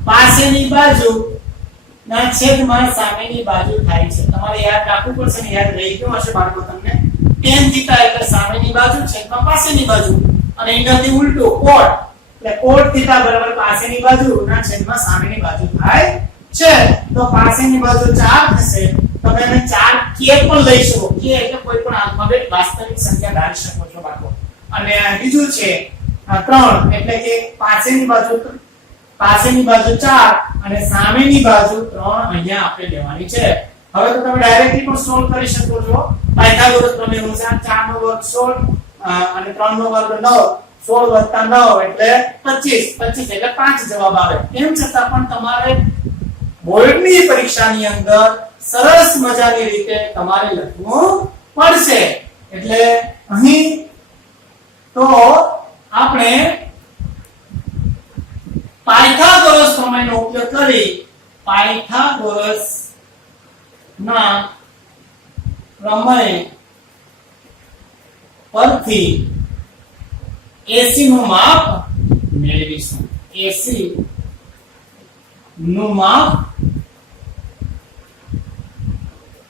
પાછળની બાજુ ના છેદમાં સામેની બાજુ થાય છે તમારે યાદ રાખવું પડશે ને યાદ રહી ગયું હશે બાળકો તમને tan theta એટલે સામેની બાજુ છેદમાં પાછળની બાજુ અને એનાથી ઉલટું cot એટલે cot theta બરાબર પાછળની બાજુ ના છેદમાં સામેની બાજુ થાય છે તો પાછળની બાજુ 4 થશે તમે એને 4 k પણ લઈ શકો k એટલે કોઈ પણ આલ્ફાબેટ વાસ્તવિક સંખ્યા ધારી શકો છો બાળકો અને બીજું છે 3 એટલે કે પાછળની બાજુ 4 અને સામેની બાજુ 3 અહીંયા આપણે લેવાની છે હવે તો તમે ડાયરેક્ટલી પણ સોલ્વ કરી શકો છો પાયથાગોરસ પ્રમેય અનુસાર 4 નો વર્ગ 16 અને 3 નો વર્ગ 9 16 + 9 એટલે 25 એટલે 5 જવાબ આવે તેમ છતાં પણ તમારે બોર્ડની પરીક્ષાની અંદર સરસ મજાની રીતે તમારે લખવું પડશે એટલે અહીં તો આપણે પાયથાગોરસ પ્રમેયનો ઉપયોગ કરી પાયથાગોરસ ના પ્રમેય પરથી AC નું માપ મેળવીશું AC નું માપ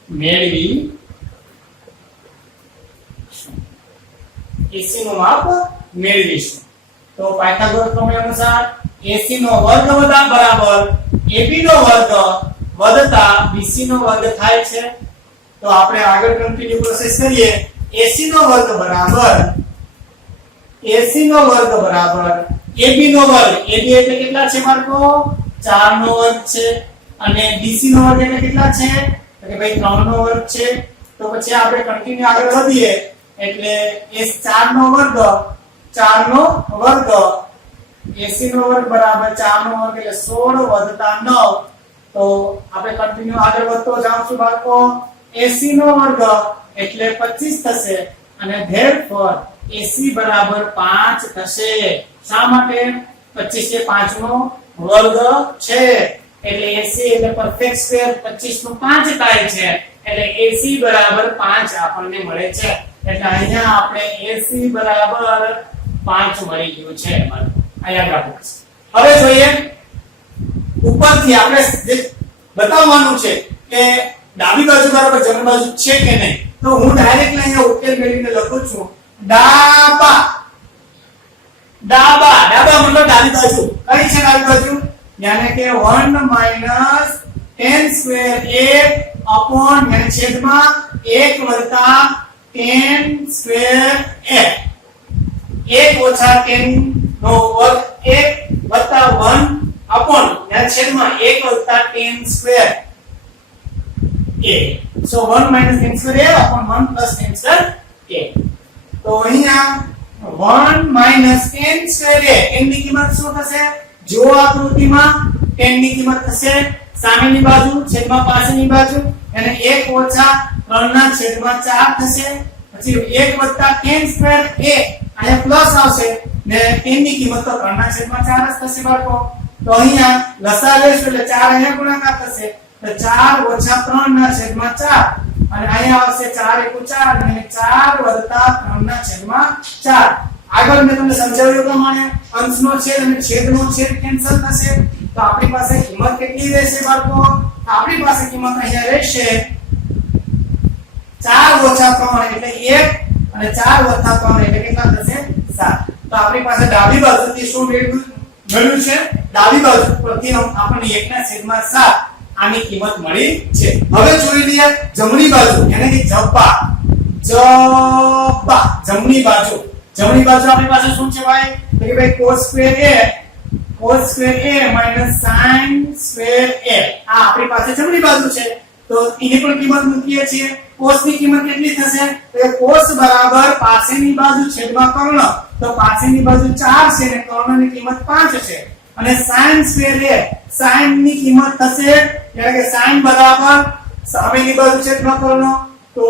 મેળવી AC નું માપ મેળવીશું તો પાયથાગોરસ પ્રમેય અનુસાર AC નો વર્ગ બરાબર AB નો વર્ગ વત્તા BC નો વર્ગ થાય છે તો આપણે આગળ કન્ટિન્યુ પ્રોસેસ કરીએ AC નો વર્ગ બરાબર AB નો વર્ગ AB એટલે કેટલા છે બાળકો 4 નો વર્ગ છે અને BC નો વર્ગ એટલે કેટલા છે તો કે ભાઈ 3 નો વર્ગ છે તો પછી આપણે કન્ટિન્યુ આગળ વધીએ એટલે S 4 નો વર્ગ AC નો વર્ગ બરાબર 4 નો વર્ગ એટલે 16 વત્તા 9 તો આપણે કન્ટિન્યુ આગળ વધતો જાવશું બાળકો AC નો વર્ગ એટલે 25 થશે અને therefore AC બરાબર 5 થશે શા માટે 25 એ 5 નો વર્ગ છે એટલે AC એટલે પરફેક્ટ સ્ક્વેર 25 નું 5 થાય છે એટલે AC બરાબર 5 આપણને મળે છે એટલે અહીંયા આપણે AC બરાબર 5 મળી ગયું છે આ યાદ રાખો હવે જોઈએ ઉપરથી આપણે જે બતાવવાનું છે કે ડાબી બાજુ બરાબર જમણી બાજુ છે કે નહીં તો હું ડાયરેક્ટ અહીંયા ઉકેલ મેળવીને લખું છું ડાબા ડાબા ડાબા મતલબ ડાબી બાજુ કઈ છે ડાબી બાજુ यानी कि 1 minus tan square a upon यानी छेदમાં 1 વત્તા tan સ્ક્વેર a 1 ઓછા tan નો વર્ગ 1 વત્તા 1 अपॉन यानी છેદમાં 1 વત્તા tan square a so 1 minus tan square a upon 1 plus tan square a તો અહીંયા 1 minus tan square a n ની કિંમત શું થશે જો આકૃતિમાં tan ની કિંમત થશે સામેની બાજુ છેદમાં પાછળની બાજુ અને 1 ઓછા 3 ના છેદમાં 4 થશે પછી 1 વત્તા tan સ્ક્વેર a અહીંયા પ્લસ આવશે ને tan ની કિંમત તો 3 ના છેદમાં 4 જ થશે બાળકો તો અહીંયા લસા લેશું એટલે 4 અહીંયા ગુણાકાર થશે તો 4 ઓછા 3 ના છેદમાં 4 અને અહીંયા આવશે 4 * 4 અને 4 વત્તા 3 ના છેદમાં 4 આગળ મેં તમને સમજાવ્યું પ્રમાણે અંશનો છેદ અને છેદનો છેદ કેન્સલ થશે તો આપણી પાસે કિંમત કેટલી રહેશે બાળકો આપણી પાસે કિંમત અહીંયા રહેશે 4 ઓછા 3 એટલે 1 અને 4 વત્તા 3 એટલે કેટલા થશે 7 તો આપણી પાસે ડાબી બાજુથી શું મળ્યું છે ડાબી બાજુ પરથી આપણને 1/7 આની કિંમત મળી છે હવે જોઈ લઈએ જમણી બાજુ એટલે કે જબ્બા જમણી બાજુ આપણી પાસે શું છે ભાઈ તો કે ભાઈ cos square a minus sin square a આ આપણી પાસે જમણી બાજુ છે તો એની પણ કિંમત મૂકીએ છીએ cos ની કિંમત કેટલી થશે તો cos બરાબર પાછળની બાજુ છેદમાં કર્ણ તો પાછળની બાજુ 4 છે અને કર્ણની કિંમત 5 છે અને sin square a sin ની કિંમત થશે એટલે કે sin બરાબર સામેની બાજુ છેદમાં કર્ણ તો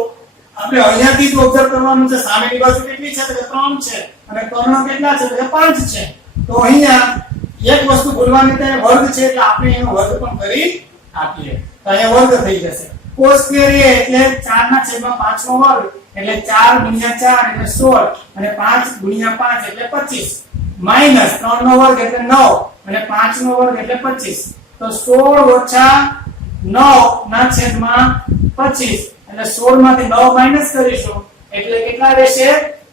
આપણે અહીંયાથી જ ઓબ્ઝર્વ કરવાનું છે સામેની બાજુ કેટલી છે તો 3 છે અને કર્ણ કેટલા છે તો 5 છે તો અહીંયા એક વસ્તુ ભૂલવાની તે વર્ગ છે એટલે આપણે એનો વર્ગ પણ કરી આપીએ તો અહીંયા વર્ગ થઈ જશે cos square a એટલે 4 ના છેદમાં 5 નો વર્ગ એટલે 4 * 4 એટલે 16 અને 5 * 5 એટલે 25 માઈનસ 3 નો વર્ગ એટલે 9 અને 5 નો વર્ગ એટલે 25 તો 16 ઓછા 9 ના છેદમાં 25 એટલે 16 માંથી 9 માઈનસ કરીશું એટલે કેટલા રહેશે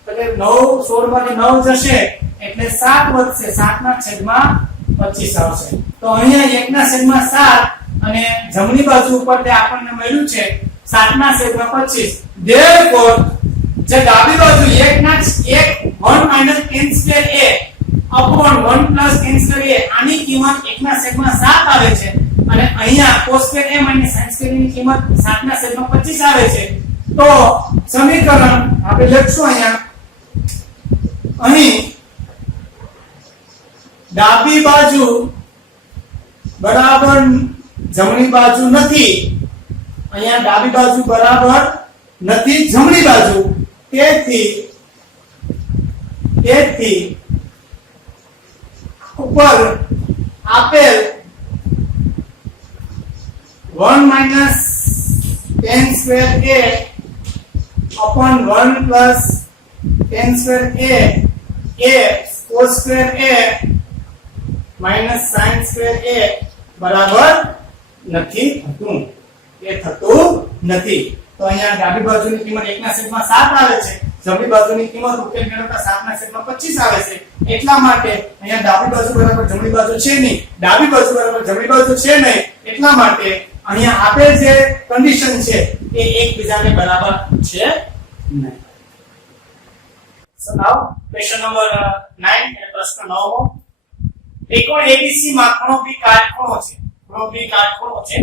તો કે 9 16 માંથી 9 જશે એટલે 7 વધશે 7 ના છેદમાં 25 આવશે તો અહીંયા 1 ના છેદમાં 7 અને જમણી બાજુ ઉપર તે આપણને મળ્યું છે 7 ના છેદમાં 25 therefore જે ડાબી બાજુ 1 ના 1 minus tan square a upon 1 plus tan square a આની કિંમત 1 ના છેદમાં 7 આવે છે અને અહીંયા cos square a minus sin square ની કિંમત 7 ના છેદમાં 25 આવે છે તો સમીકરણ આપણે લખશું અહીં ડાબી બાજુ બરાબર જમણી બાજુ નથી અહીંયા ડાબી બાજુ બરાબર નથી જમણી બાજુ તેથી ઉપર આપેલ 1 minus tan square a upon 1 plus tan square a cos square a minus sin square a બરાબર નથી થતું એ થતું નથી તો અહીંયા ડાબી બાજુની કિંમત 1 ના છેદમાં 7 આવે છે જમણી બાજુની કિંમત ઉકેલ મેળવતા 7 ના છેદમાં 25 આવે છે એટલા માટે અહીંયા ડાબી બાજુ બરાબર જમણી બાજુ છે નહીં ડાબી બાજુ બરાબર જમણી બાજુ છે નહીં એટલા માટે અહીંયા આપેલ જે કન્ડિશન છે એ એકબીજાને બરાબર છે નહીં So now question number 9 અને પ્રશ્ન 9 ત્રિકોણ ABC માં ખૂણો B કાટખૂણો છે ખૂણો B કાટખૂણો છે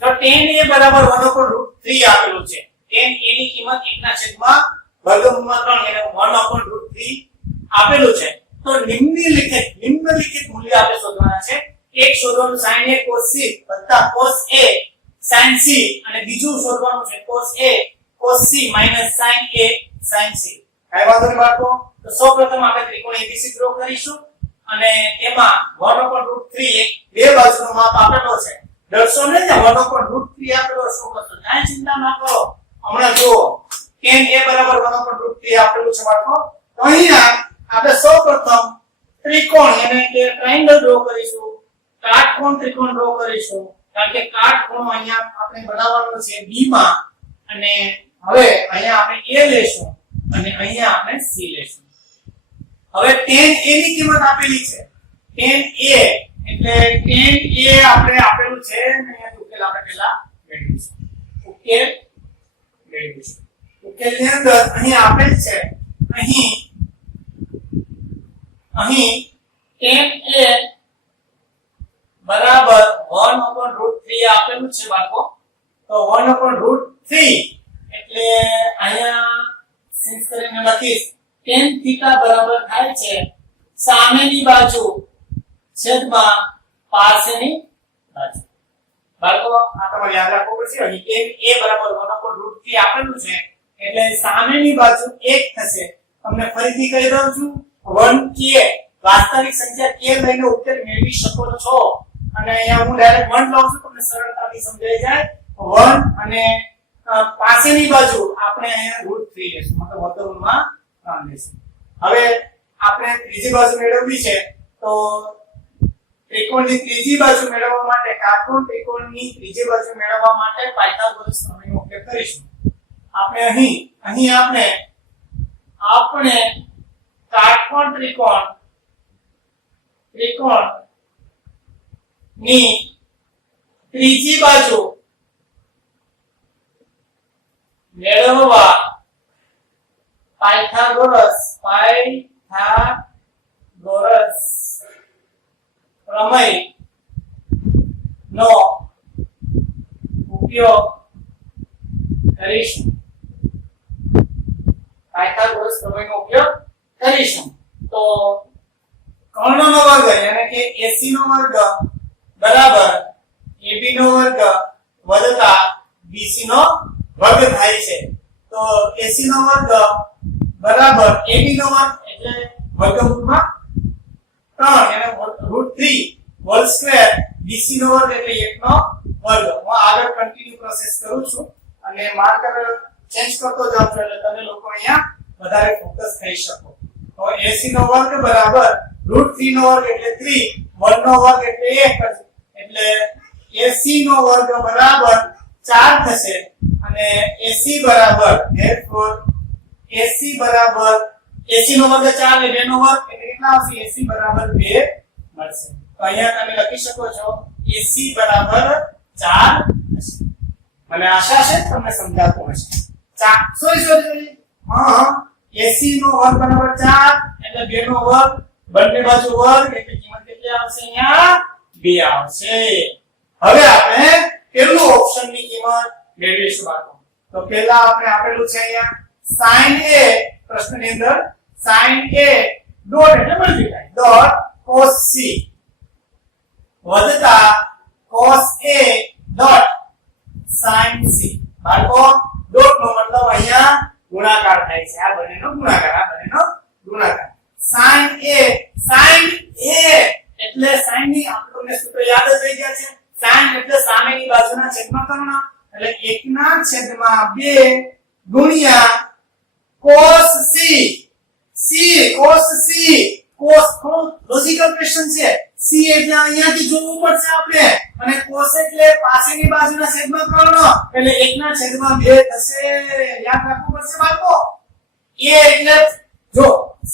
તો tan a બરાબર 1/√3 આપેલું છે tan a ની કિંમત 1/√3 એટલે 1/√3 આપેલું છે તો નિમ્નલિખિત મૂલ્ય આપણે શોધવાના છે એક શોધવાનું sin a cos c cos a sin c અને બીજું શોધવાનું છે cos a cos c sin a sin c કઈ વાંધો નહીં બાળકો તો સૌપ્રથમ આપણે ત્રિકોણ ABC ડ્રો કરીશું અને એમાં 1/√3 એક બે બાજુનો માપ આપેલો છે. ડરશો નહીં ને 1/√3 આપેલો શું કરશો? કાંઈ ચિંતા ના કરો. હમણાં જુઓ tan a બરાબર 1/√3 આપેલું છે બાળકો. તો અહીંયા આપણે સૌપ્રથમ ત્રિકોણ એટલે કે ટ્રાયેંગલ ડ્રો કરીશું. કાટકોણ ત્રિકોણ ડ્રો કરીશું. કારણ કે કાટકોણ અહીંયા આપણે બનાવવાનો છે b માં અને હવે અહીંયા આપણે a લેશું અને અહીંયા આપણે c લેશું. હવે tan a ની કિંમત આપેલી છે. tan a એટલે tan a આપણે આપેલું છે અને અહીંયા ઉકેલ આપણે પહેલા મેળવીશું. ઉકેલ મેળવીશું. ઉકેલની અંદર અહીં આપેલ છે અહીં tan a બરાબર 1/√3 આપેલું છે બાળકો. તો 1/√3 એટલે અહીંયા સિન્સ કરીને લખીશ tan θ બરાબર થાય છે સામેની બાજુ છેદમાં પાસેની બાજુ. બાળકો આ તમારે યાદ રાખવું પડશે. અહીં tan a બરાબર 1/√3 આપેલું છે એટલે સામેની બાજુ 1 થશે. તમને ફરીથી કહી દઉં છું 1k વાસ્તવિક સંખ્યા k લઈને ઉકેલ મેળવી શકો છો. અને અહીંયા હું ડાયરેક્ટ 1 લઉં છું તમને સરળતાથી સમજાઈ જાય. 1 અને પાસેની બાજુ આપણે અહીંયા √3 લેશું મતલબ વર્ગમૂળમાં 3 લેશું. હવે આપણે ત્રીજી બાજુ મેળવવી છે તો ત્રિકોણની ત્રીજી બાજુ મેળવવા માટે કાટકોણ ત્રિકોણની ત્રીજી બાજુ મેળવવા માટે પાયથાગોરસ પ્રમેયનો ઉપયોગ કરીશું. આપણે અહીં આપણે કાટકોણ ત્રિકોણ ની ત્રીજી બાજુ મેળવવા પાયથાગોરસ પ્રમેય નો ઉપયોગ કરીશું. પાયથાગોરસ પ્રમેયનો ઉપયોગ કરીશું. તો કર્ણનો વર્ગ એટલે કે AC નો વર્ગ બરાબર AB નો વર્ગ વત્તા BC નો વર્ગ થાય છે. તો AC નો વર્ગ બરાબર AB નો વર્ગ એટલે વર્ગમૂળમાં 3 એટલે √3 હોલ સ્ક્વેર BC નો વર્ગ એટલે 1 નો વર્ગ. હું આગળ કન્ટિન્યુ પ્રોસેસ કરું છું અને માર્કર ચેન્જ કરતો જાઉં છું એટલે તમે લોકો અહીંયા વધારે ફોકસ થઈ શકો. તો AC નો વર્ગ બરાબર √3 નો વર્ગ એટલે 3 1 નો વર્ગ એટલે 1 એટલે AC નો વર્ગ બરાબર 4 થશે અને AC બરાબર therefore AC બરાબર AC નો વર્ગ 4 એટલે 2 નો વર્ગ એટલે કેટલા આવશે? AC બરાબર 2 મળશે. તો અહીંયા તમે લખી શકો છો AC બરાબર 4 થશે. મને આશા છે તમને સમજાતું હશે. સોરી હા AC નો વર્ગ બરાબર 4 એટલે 2 નો વર્ગ બંને બાજુ વર્ગ એટલે કિંમત કેટલી આવશે? અહીંયા 2 આવશે. હવે આપણે પહેલું ઓપ્શન ની કિંમત મેળવીશું બાળકો. તો પહેલા આપણે આપેલું છે અહીંયા sin a પ્રશ્નની અંદર sin a ડોટ એટલે મલ્ટીપ્લાય ડોટ cos c વત્તા cos a dot sin c. બાળકો ડોટ નો મતલબ અહીંયા ગુણાકાર થાય છે. આ બંનેનો ગુણાકાર sin a એટલે sin ની આપણને સૂત્ર યાદ જ રહી ગયા છે. sin એટલે સામેની બાજુના છેદમાં કર્ણ એટલે 1/2 ગુણ્યા cos c. cos logical question છે. c એટલે અહીંયાથી જોવું પડશે આપણે અને cos એટલે પાસેની બાજુના છેદમાં કર્ણ એટલે 1/2 થશે. યાદ રાખવું પડશે બાળકો. a એટલે જો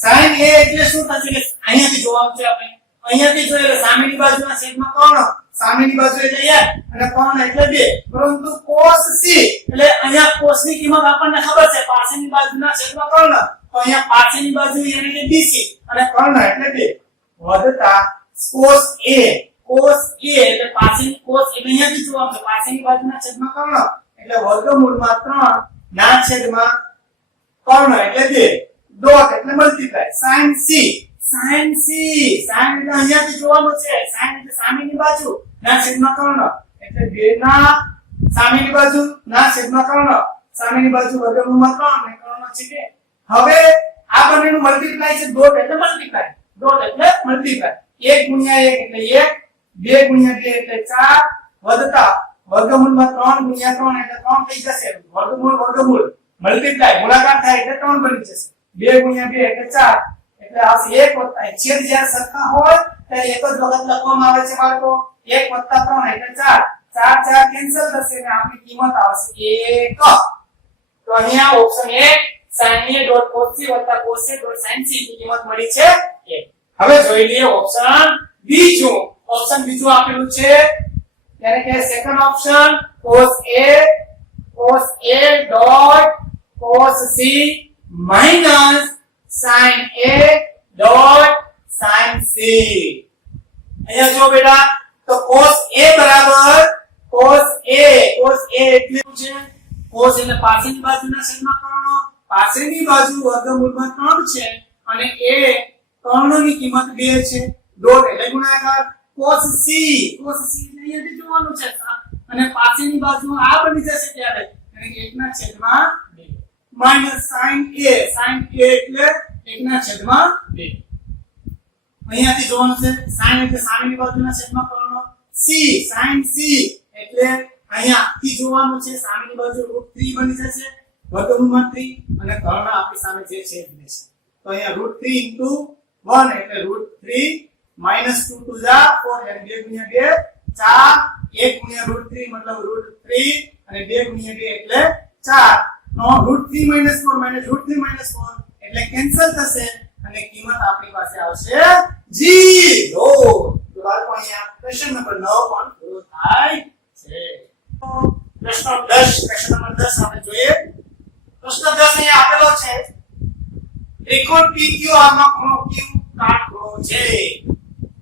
sin a એટલે શું થશે કે અહીંયાથી જોવાનું છે આપણે. અહીંયાથી જોઈએ એટલે સામેની બાજુના છેદમાં કર્ણ સામેની બાજુ એટલે 1 અને કર્ણ એટલે 2 પરંતુ cos c એટલે અહીંયા cos ની કિંમત આપણને ખબર છે પાસેની બાજુના છેદમાં કર્ણ તો અહીંયા પાસેની બાજુ એટલે કે BC અને કર્ણ એટલે 2 વત્તા cos a એટલે પાસેની cos એટલે અહીંયાથી જોવાનું છે પાસેની બાજુના છેદમાં કર્ણ એટલે વર્ગમૂળમાં 3 ના છેદમાં કર્ણ એટલે 2 ડોટ એટલે મલ્ટીપ્લાય sin c sin એટલે અહીંયાથી જોવાનું છે. sin એટલે સામેની બાજુ ના છેદમાં કર્ણ એટલે 2 ના સામેની બાજુ ના છેદમાં કર્ણ સામેની બાજુ વર્ગમૂળમાં 3 અને કર્ણ છે 2. હવે આ બંનેનું મલ્ટીપ્લાય છે ડોટ એટલે ડોટ એટલે મલ્ટીપ્લાય 1 ગુણ્યા 1 એટલે 1 2 ગુણ્યા 2 એટલે 4 વત્તા વર્ગમૂળમાં 3 ગુણ્યા 3 એટલે 3 થઈ જશે વર્ગમૂળ મલ્ટીપ્લાય ગુણાકાર થાય એટલે 3 બની જશે 2 ગુણ્યા 2 એટલે 4 એટલે આવશે 1 વત્તા છેદ જ્યારે સરખા હોય ત્યારે એક જ વખત લખવામાં આવે છે બાળકો 1 વત્તા 3 એટલે 4 4 કેન્સલ થશે અને આપણી કિંમત આવશે 1 તો અહીંયા option 1 sin a cos c cos a sin c ની કિંમત મળી છે 1 હવે જોઈ લઈએ ઓપ્શન બીજું આપેલું છે ત્યારે કે second option cos a dot cos c minus sin a dot sin c અહીંયા જો બેટા તો cos a બરાબર cos a એટલે શું છે cos એટલે પાછળની બાજુના છેદમાં કર્ણ પાછળની બાજુ વર્ગમૂળમાં 3 છે અને a કર્ણની કિંમત 2 છે ડોટ એટલે ગુણાકાર cos c એટલે અહીંયાથી જોવાનું છે અને પાછળની બાજુ આ બની જશે ત્યારે એટલે 1/2 માઈનસ sin a એટલે 1/2 અહીંયાથી જોવાનું છે sin એટલે સામેની બાજુના છેદમાં કર્ણ c sin c એટલે અહીંયાથી જોવાનું છે સામેની બાજુ √3 બની જશે વર્ગમૂળમાં 3 અને કર્ણ આપણી સામે જે છે એ છે તો અહીંયા √3 * 1 એટલે √3 -2 2 જા 4 એટલે 2 ગુણ્યા 2 4 1 ગુણ્યા √3 મતલબ √3 અને 2 ગુણ્યા 2 એટલે 4 નો √3 - 4 √3 - 4 એટલે કેન્સલ થશે અને કિંમત આપણી પાસે આવશે 0 તો બાળકો અહીંયા ક્વેશ્ચન નંબર 9 પણ પૂરો થાય છે પ્રશ્ન 10 આપણે જોઈએ પ્રશ્ન 10 અહીંયા આપેલો છે ત્રિકોણ PQR માં ખૂણો Q કાટખૂણો છે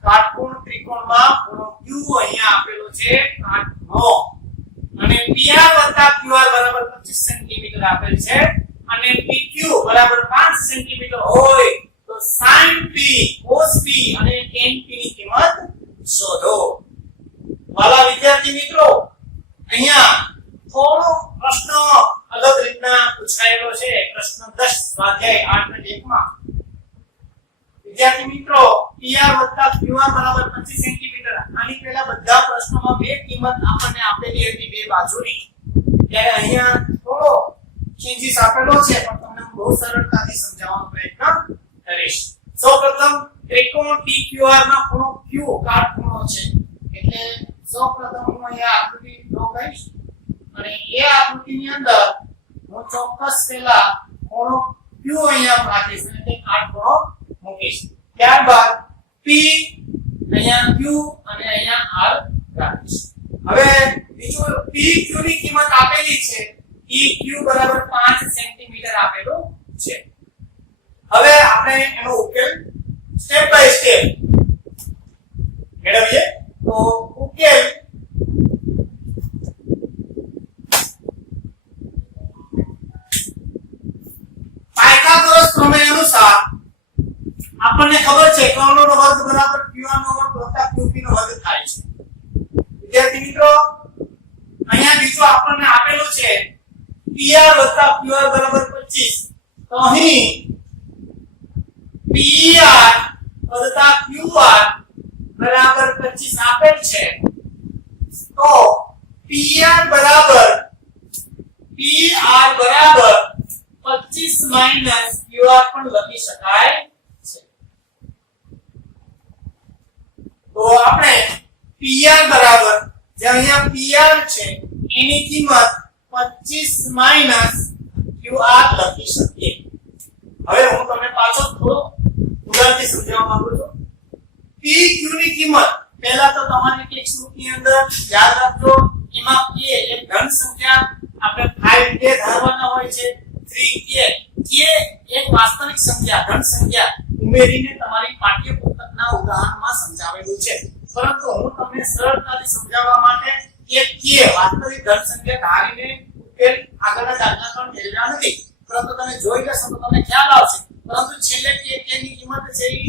કાટકોણ ત્રિકોણમાં ખૂણો Q અહીંયા આપેલો છે કાટખૂણો અને PR વત્તા QR બરાબર 25 સેન્ટીમીટર આપેલ છે અને PQ બરાબર 5 સેન્ટીમીટર હોય તો sin P cos P અને tan P ની કિંમત શોધો વાલા વિદ્યાર્થી મિત્રો અહીંયા થોડો પ્રશ્ન અલગ રીતના પૂછાયેલો છે પ્રશ્ન 10 સ્વાધ્યાય 8 માં વિદ્યાર્થી મિત્રો PR વત્તા QR બરાબર 25 સેન્ટીમીટર આની પહેલા બધા પ્રશ્નોમાં બે કિંમત આપણને આપેલી હતી બે બાજુની ત્યારે અહીંયા થોડો ચેન્જીસ આપેલો છે પણ તમને બહુ સરળતાથી સમજાવવાનો પ્રયત્ન કરીશ સૌપ્રથમ ત્રિકોણ PQR માં ખૂણો Q કાટખૂણો છે એટલે સૌપ્રથમ હું અહીંયા આકૃતિ ડ્રો કરીશ અને એ આકૃતિની અંદર હું ચોક્કસ પહેલા ખૂણો Q અહીંયા રાખીશ અને તે કાટખૂણો મૂકીશ ત્યારબાદ P અહીંયા Q અને અહીંયા R રાખીશ હવે બીજું PQ ની કિંમત આપેલી છે EQ બરાબર 5 સેન્ટીમીટર આપેલું છે હવે આપણે એનો ઉકેલ સ્ટેપ બાય સ્ટેપ મેળવીએ તો ઉકેલ પાયથાગોરસ પ્રમેય અનુસાર આપણને ખબર છે કર્ણનો વર્ગ બરાબર QR નો વર્ગ વત્તા QP નો વર્ગ થાય છે વિદ્યાર્થી મિત્રો અહીંયા બીજું આપણને આપેલું છે PR વત્તા QR બરાબર 25 તો અહીં PR વત્તા QR બરાબર 25 આપેલ છે તો PR બરાબર 25 માઈનસ QR પણ લખી શકાય છે તો આપણે PR બરાબર જે અહીંયા PR છે એની કિંમત 25 માઈનસ QR લખી શકીએ હવે હું તમને પાછો થોડો ઉદાહરણથી સમજાવવા માંગુ છું PQ ની કિંમત પહેલા તો તમારી ટેક્સ્ટબુકની અંદર યાદ રાખજો એમાં K એક ધન સંખ્યા આપણે 5K ધારવાના હોય છે 3K K એક વાસ્તવિક સંખ્યા ધન સંખ્યા ઉમેરીને તમારી પાઠ્યપુસ્તકના ઉદાહરણમાં સમજાવેલું છે પરંતુ હું તમને સરળતાથી સમજાવવા માટે એક K વાસ્તવિક ધન સંખ્યા ધારીને ઉકેલ આગળના દાખલા પણ મેળવ્યા નથી પરંતુ તમે જોઈ લેશો તો તમને ખ્યાલ આવશે પરંતુ છેલ્લે K ની કિંમત છે એ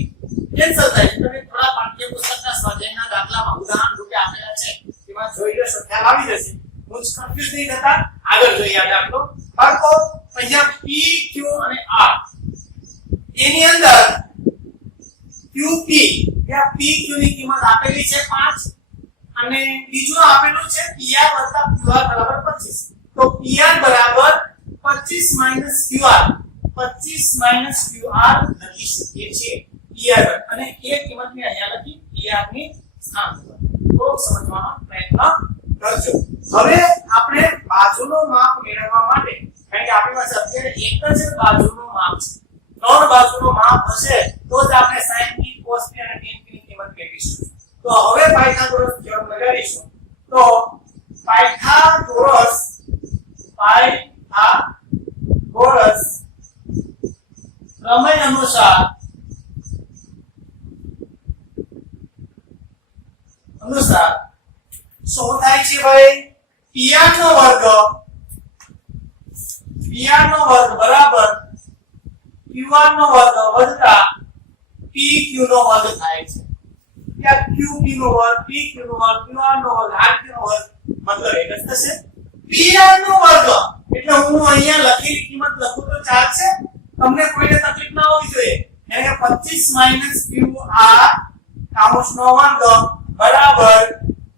કેન્સલ થાય છે તમે થોડા પાઠ્યપુસ્તકના સ્વાધ્યાયના દાખલામાં ઉદાહરણ રૂપે આપેલા છે એમાં જોઈ લેશો ખ્યાલ આવી જશે હું કન્ફ્યુઝ નહીં થતા આગળ જોઈએ આ દાખલો બાળકો અહીંયા P Q અને R એની અંદર Q QP ત્યાં PQ ની કિંમત આપેલી છે 5 અને બીજું આપેલું છે PR વત્તા QR બરાબર 25. તો PR બરાબર 25 QR 25 QR લખી શકીએ છીએ PR અને એ કિંમતને અહીંયા લખી PR ની સ્થાન પર. તો સમજવાનો પ્રયત્ન કરજો. હવે આપણે બાજુનો માપ મેળવવા માટે કારણ કે આપણી પાસે અત્યારે એક જ બાજુનો માપ છે. ત્રણ બાજુનો માપ હશે તો જ આપણે sin p cos p અને tan p ની કિંમત મેળવીશું. તો હવે પાયથાગોરસ થિયરમ લગાડીશું. તો પાયથાગોરસ પ્રમેય અનુસાર શું થાય છે ભાઈ? PR નો વર્ગ બરાબર QR નો વર્ગ વત્તા PQ નો વર્ગ થાય છે. ત્યાં QP નો વર્ગ, PQ નો વર્ગ, QR નો વર્ગ, RQ નો વર્ગ મતલબ એક જ થશે. PR નો વર્ગ એટલે હું અહીંયા લખેલી કિંમત લખું તો ચાલશે? તમને કોઈને તકલીફ ના હોવી જોઈએ. એટલે કે 25 QR કાઉન્સ નો વર્ગ બરાબર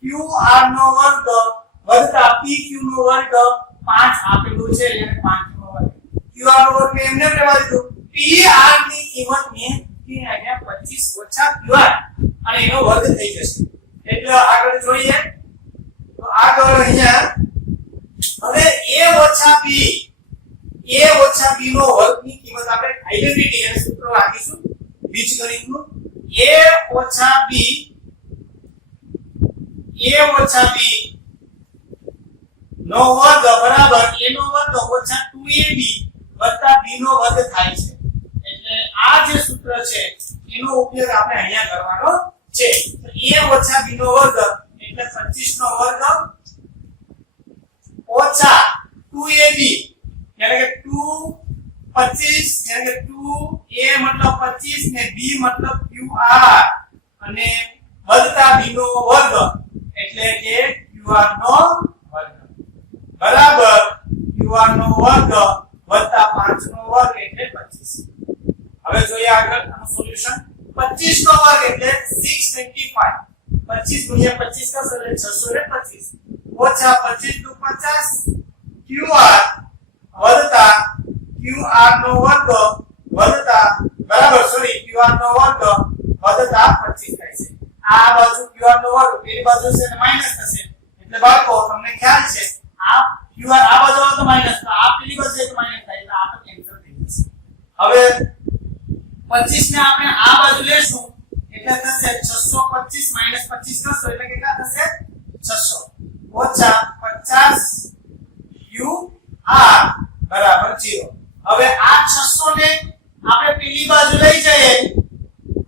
QR નો વર્ગ વત્તા PQ નો વર્ગ 5 આપેલું છે એટલે 5 નો વર્ગ. QR નો વર્ગ એમને લેવા દીધું. PR ની કિંમત મેં અહીંયા 25 ઓછા QR અને એનો વર્ગ થઈ જશે. એટલે આગળ જોઈએ તો આગળ અહીંયા હવે a ઓછા b નો વર્ગ ની કિંમત આપણે આઇડેન્ટિટી અને સૂત્ર રાખીશું બીજગણિતનું. a ઓછા b નો વર્ગ બરાબર a નો વર્ગ ઓછા 2ab વત્તા b નો વર્ગ થાય છે. એટલે આ જે સૂત્ર છે એનો ઉપયોગ આપણે અહીંયા કરવાનો છે. તો a ઓછા b નો વર્ગ એટલે 25 નો વર્ગ ઓછા 2ab એટલે કે 25 એટલે કે 2a મતલબ 25 ને b મતલબ qr અને વત્તા b નો વર્ગ એટલે કે qr નો વર્ગ બરાબર qr નો વર્ગ વત્તા 5 નો વર્ગ એટલે 25. હવે જોઈએ આગળ આનું સોલ્યુશન. 25 નો વર્ગ એટલે 625 25 ગુણ્યા 25 કરશો એટલે 625 ઓછા 25 દુ 50 qr વત્તા qr નો વર્ગ વત્તા બરાબર qr નો વર્ગ વત્તા 25 થાય છે. આ બાજુ qr નો વર્ગ પેલી બાજુ છે એટલે માઈનસ થશે. એટલે બાળકો તમને ખ્યાલ છે આ qr આ બાજુ આવે તો માઈનસ તો આ પેલી બાજુ છે તો માઈનસ થાય એટલે આ તો કેન્સલ થઈ જશે. હવે 25 ને આપણે આ બાજુ લેશું એટલે થશે 625 - 25 કરશો એટલે કેટલા થશે 600 ઓછા 50 qr બરાબર 0. હવે આ 600 ને આપણે પેલી બાજુ લઈ જઈએ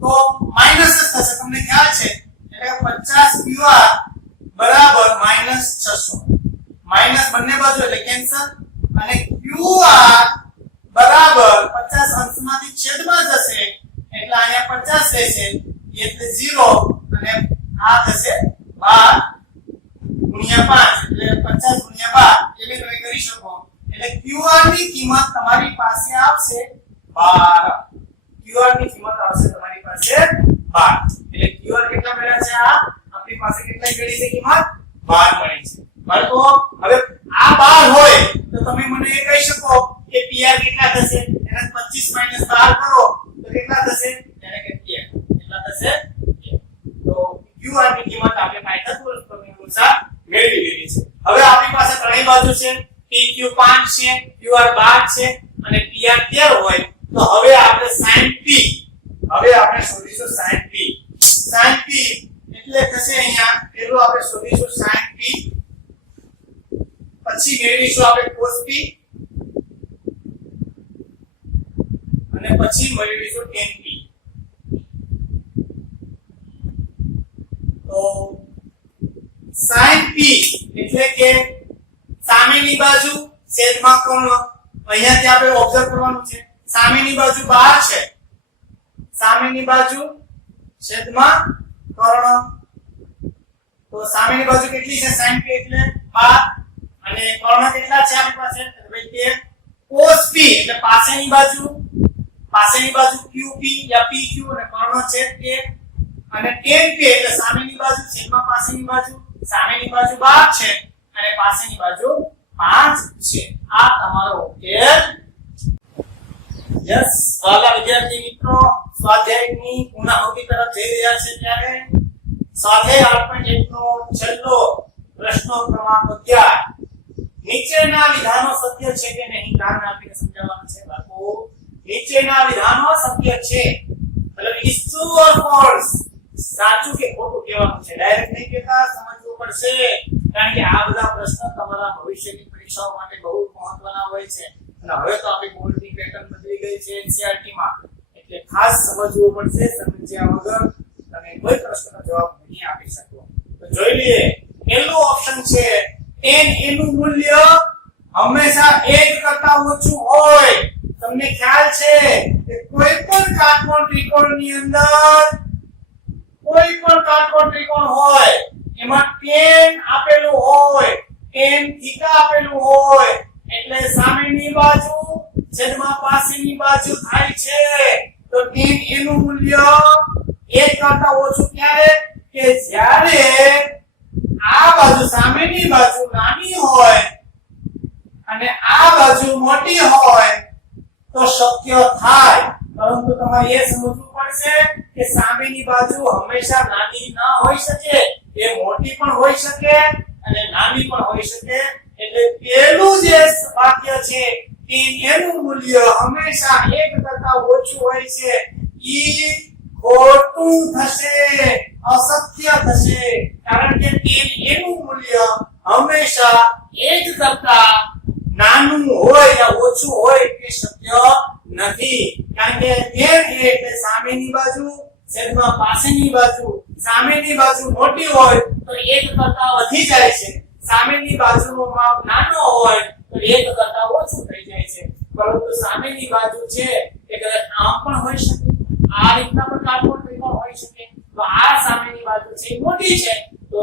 તો માઈનસ જ થશે. તમને ખ્યાલ છે એટલે 50 qr બરાબર -600 માઈનસ બંને બાજુ એટલે કેન્સલ અને qr બરાબર 50 અંશમાંથી છેદમાં જશે એટલે અહીંયા 50 રહેશે એટલે 0 અને આ થશે 12 ગુણ્યા 5 એટલે 50 ગુણ્યા 12 એટલે તમે કરી શકો. એટલે qr ની કિંમત તમારી પાસે આવશે 12. qr ની કિંમત આવશે તમારી પાસે 12. એટલે qr કેટલા મળ્યા છે? આ આપણી પાસે કેટલા મળી છે કિંમત 12 મળી છે. બાળકો હવે આ 12 હોય તો તમે મને એ કહી શકો કે pr કેટલા થશે? એને 25 - 12 કરો તો કેટલા થશે? એટલે કે pr કેટલા થશે? તો qr ની કિંમત આપણે પાયથાગોરસ પ્રમેય અનુસાર મેળવી લીધી છે. હવે આપણી પાસે ત્રણેય બાજુ છે. pq 5 છે, qr 12 છે અને pr 13 હોય તો હવે આપણે sin p શોધીશું sin p. sin p એટલે થશે અહીંયા પેલું આપણે શોધીશું sin p પછી મેળવીશું આપણે cos p અને પછી મેળવીશું tan p. તો sin p એટલે કે સામેની બાજુ છેદમાં કર્ણ. અહીંયાથી આપણે ઓબ્ઝર્વ કરવાનું છે સામેની બાજુ 12 છે, સામેની બાજુ છેદમાં કર્ણ. તો સામેની બાજુ કેટલી છે? sin p એટલે 12 અને કર્ણ કેટલા છે આપણી પાસે? ભાઈ કે cos p એટલે પાછળની બાજુ પાસેની બાજુ QP યા PQ અને કર્ણ છેદ K અને tan K એટલે સામેની બાજુ છેદમાં પાસેની બાજુ, સામેની બાજુ 12 છે અને પાસેની બાજુ 5 છે. આ તમારો ઉકેલ. યસ, વાલા વિદ્યાર્થી મિત્રો, સ્વાધ્યાયની પૂર્ણાહુતિ તરફ જઈ રહ્યા છે ત્યારે સ્વાધ્યાય 8.1 નો છેલ્લો પ્રશ્ન ક્રમાંક 11. નીચેના વિધાનો સત્ય છે કે નહીં કારણ આપીને સમજાવવાનું છે બાળકો. નીચેના વિધાનો સત્ય છે મતલબ is true or false, સાચું કે ખોટું કહેવાનું છે. ડાયરેક્ટ નહીં કહેતા, સમજવું પડશે કારણ કે આ બધા પ્રશ્નો તમારા ભવિષ્યની પરીક્ષાઓ માટે બહુ મહત્વના હોય છે. અને હવે તો આપણી બોર્ડની પેટર્ન બદલી ગઈ છે NCERT માં, એટલે ખાસ સમજવું પડશે. સમજ્યા વગર તમે કોઈ પ્રશ્નનો જવાબ નહીં આપી શકો. તો જોઈ લઈએ. પહેલો ઓપ્શન છે tan A નું મૂલ્ય હંમેશા 1 કરતા ઓછું હોય. તમને ખ્યાલ છે કે કોઈ પણ કાટકોણ ત્રિકોણની અંદર કોઈ પણ કાટકોણ ત્રિકોણ હોય એમાં tan આપેલું હોય, tan θ આપેલું હોય એટલે સામેની બાજુ છેદમાં પાસેની બાજુ થાય છે. તો tan A નું મૂલ્ય 1 કરતા ઓછું ક્યારે કે જ્યારે આ બાજુ સામેની બાજુ નાની હોય અને આ બાજુ મોટી હોય તો શક્ય થાય. પરંતુ તમારે એ સમજવું પડશે કે સામેની બાજુ હંમેશા નાની ન હોઈ શકે, એ મોટી પણ હોઈ શકે અને નાની પણ હોઈ શકે. એટલે પહેલું જે વાક્ય છે tan A નું મૂલ્ય હંમેશા 1 કરતા ઓછું હોય છે ઈ ખોટું થશે, અસત્ય થશે. કારણ કે tan A નું મૂલ્ય હંમેશા 1 કરતા નાનું હોય યા ઓછું હોય તે શક્ય નથી. કારણ કે tan A એટલે સામેની બાજુ છેદમાં પાસેની બાજુ, સામેની બાજુ મોટી હોય તો 1 કરતા વધી જાય છે, સામેની બાજુનો માપ નાનો હોય તો 1 કરતા ઓછું થઈ જાય છે. પરંતુ સામેની બાજુ છે એ કદાચ આમ પણ હોઈ શકે, આ રીતના પણ કાટકોણ ત્રિકોણ હોઈ શકે. તો આ સામેની બાજુ છે મોટી છે તો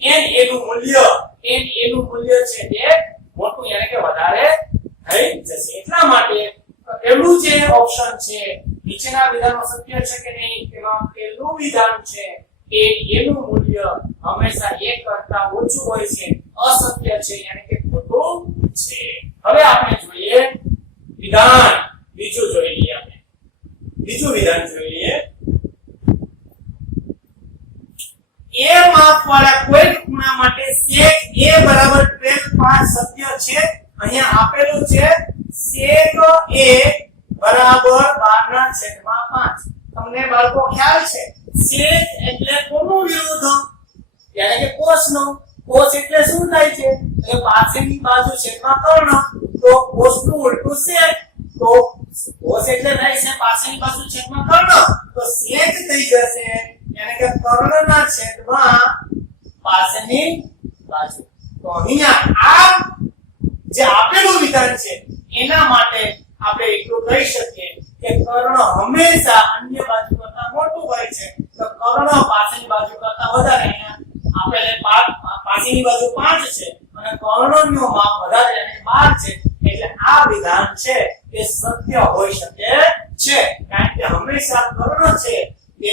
tan A નું મૂલ્ય છે તે મોટું એટલે કે વધારે થઈ જશે. એટલા માટે પહેલું જે ઓપ્શન છે નીચેના વિધાનો સત્ય છે કે નહીં તેમાં પહેલું વિધાન છે tan A નું મૂલ્ય હંમેશા 1 કરતા ઓછું હોય છે, અસત્ય છે એટલે કે ખોટું છે. હવે આપણે જોઈએ વિધાન બીજું જોઈ લઈએ. આપણે બીજું વિધાન જોઈ લઈએ. A માપવાળા કોઈ ખૂણા માટે sec A બરાબર 12.5 સત્ય છે. અહીંયા આપેલું છે sec A બરાબર 12/5. તમને બાળકો ખ્યાલ છે sec એટલે કોનું વિરુદ્ધ એટલે કે cos નો. cos એટલે શું થાય છે કે પાછળની બાજુ છેદમાં કર્ણ, તો cos નું ઉલટું sec. તો cos એટલે થાય છે પાછળની બાજુ છેદમાં કર્ણ, તો sec થઈ જશે એટલે કે કર્ણના છેદમાં પાછળની બાજુ. તો અહીંયા આ જે આપેલું વિધાન છે એના માટે આપણે એટલું કહી શકીએ કે કર્ણ હંમેશા અન્ય બાજુ કરતા મોટું હોય છે. તો કર્ણ પાછળની બાજુ કરતા વધારે, અહીંયા આપેલે પાછળની બાજુ 5 છે અને કર્ણનું માપ વધારે એટલે 12 છે. એટલે આ વિધાન છે એ સત્ય હોઈ શકે છે. કારણ કે હંમેશા કર્ણ છે એ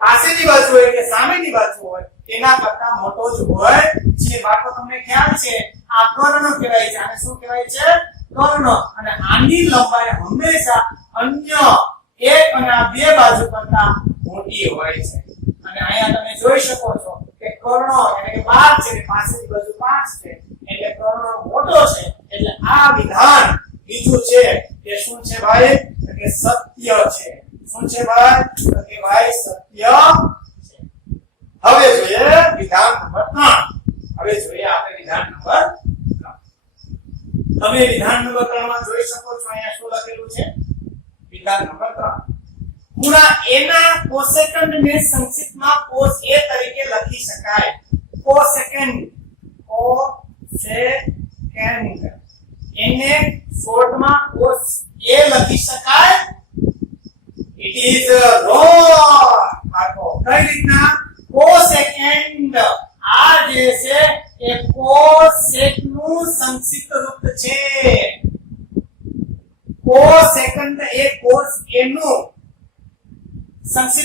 પાછળની બાજુ હોય કે સામેની બાજુ હોય તેના કરતા મોટો જ હોય છે. બાળકો તમને ખ્યાલ છે આ કર્ણ કહેવાય છે, આને શું કહેવાય છે કર્ણ. અને આની લંબાઈ હંમેશા અન્ય એક અને આ બે બાજુ કરતા મોટી હોય છે. અને અહીંયા તમે જોઈ શકો છો કે કર્ણ એટલે કે 12 છે, પાછળની બાજુ 5 છે એટલે કર્ણ મોટો છે. એટલે આ વિધાન બીજું છે કે શું છે ભાઈ કે સત્ય છે. શું છે ભાઈ કે ભાઈ સત્ય છે. હવે જોઈએ વિધાન નંબર 3. હવે જોઈએ આપણે વિધાન નંબર 3. તમે વિધાન નંબર 3 માં જોઈ શકો છો અહીંયા શું લખેલું છે. વિધાન નંબર 3 ખૂણા A ના કોસેકન્ટ ને સંક્ષિપ્તમાં cos A તરીકે લખી શકાય. કોસેકન્ટ એને શોર્ટમાં cos A લખી શકાય. It is wrong. બાળકો કઈ રીતના કોસેકન્ટ આ જે છે એ કોસેક નું સંક્ષિપ્ત રૂપ છે. કોસેક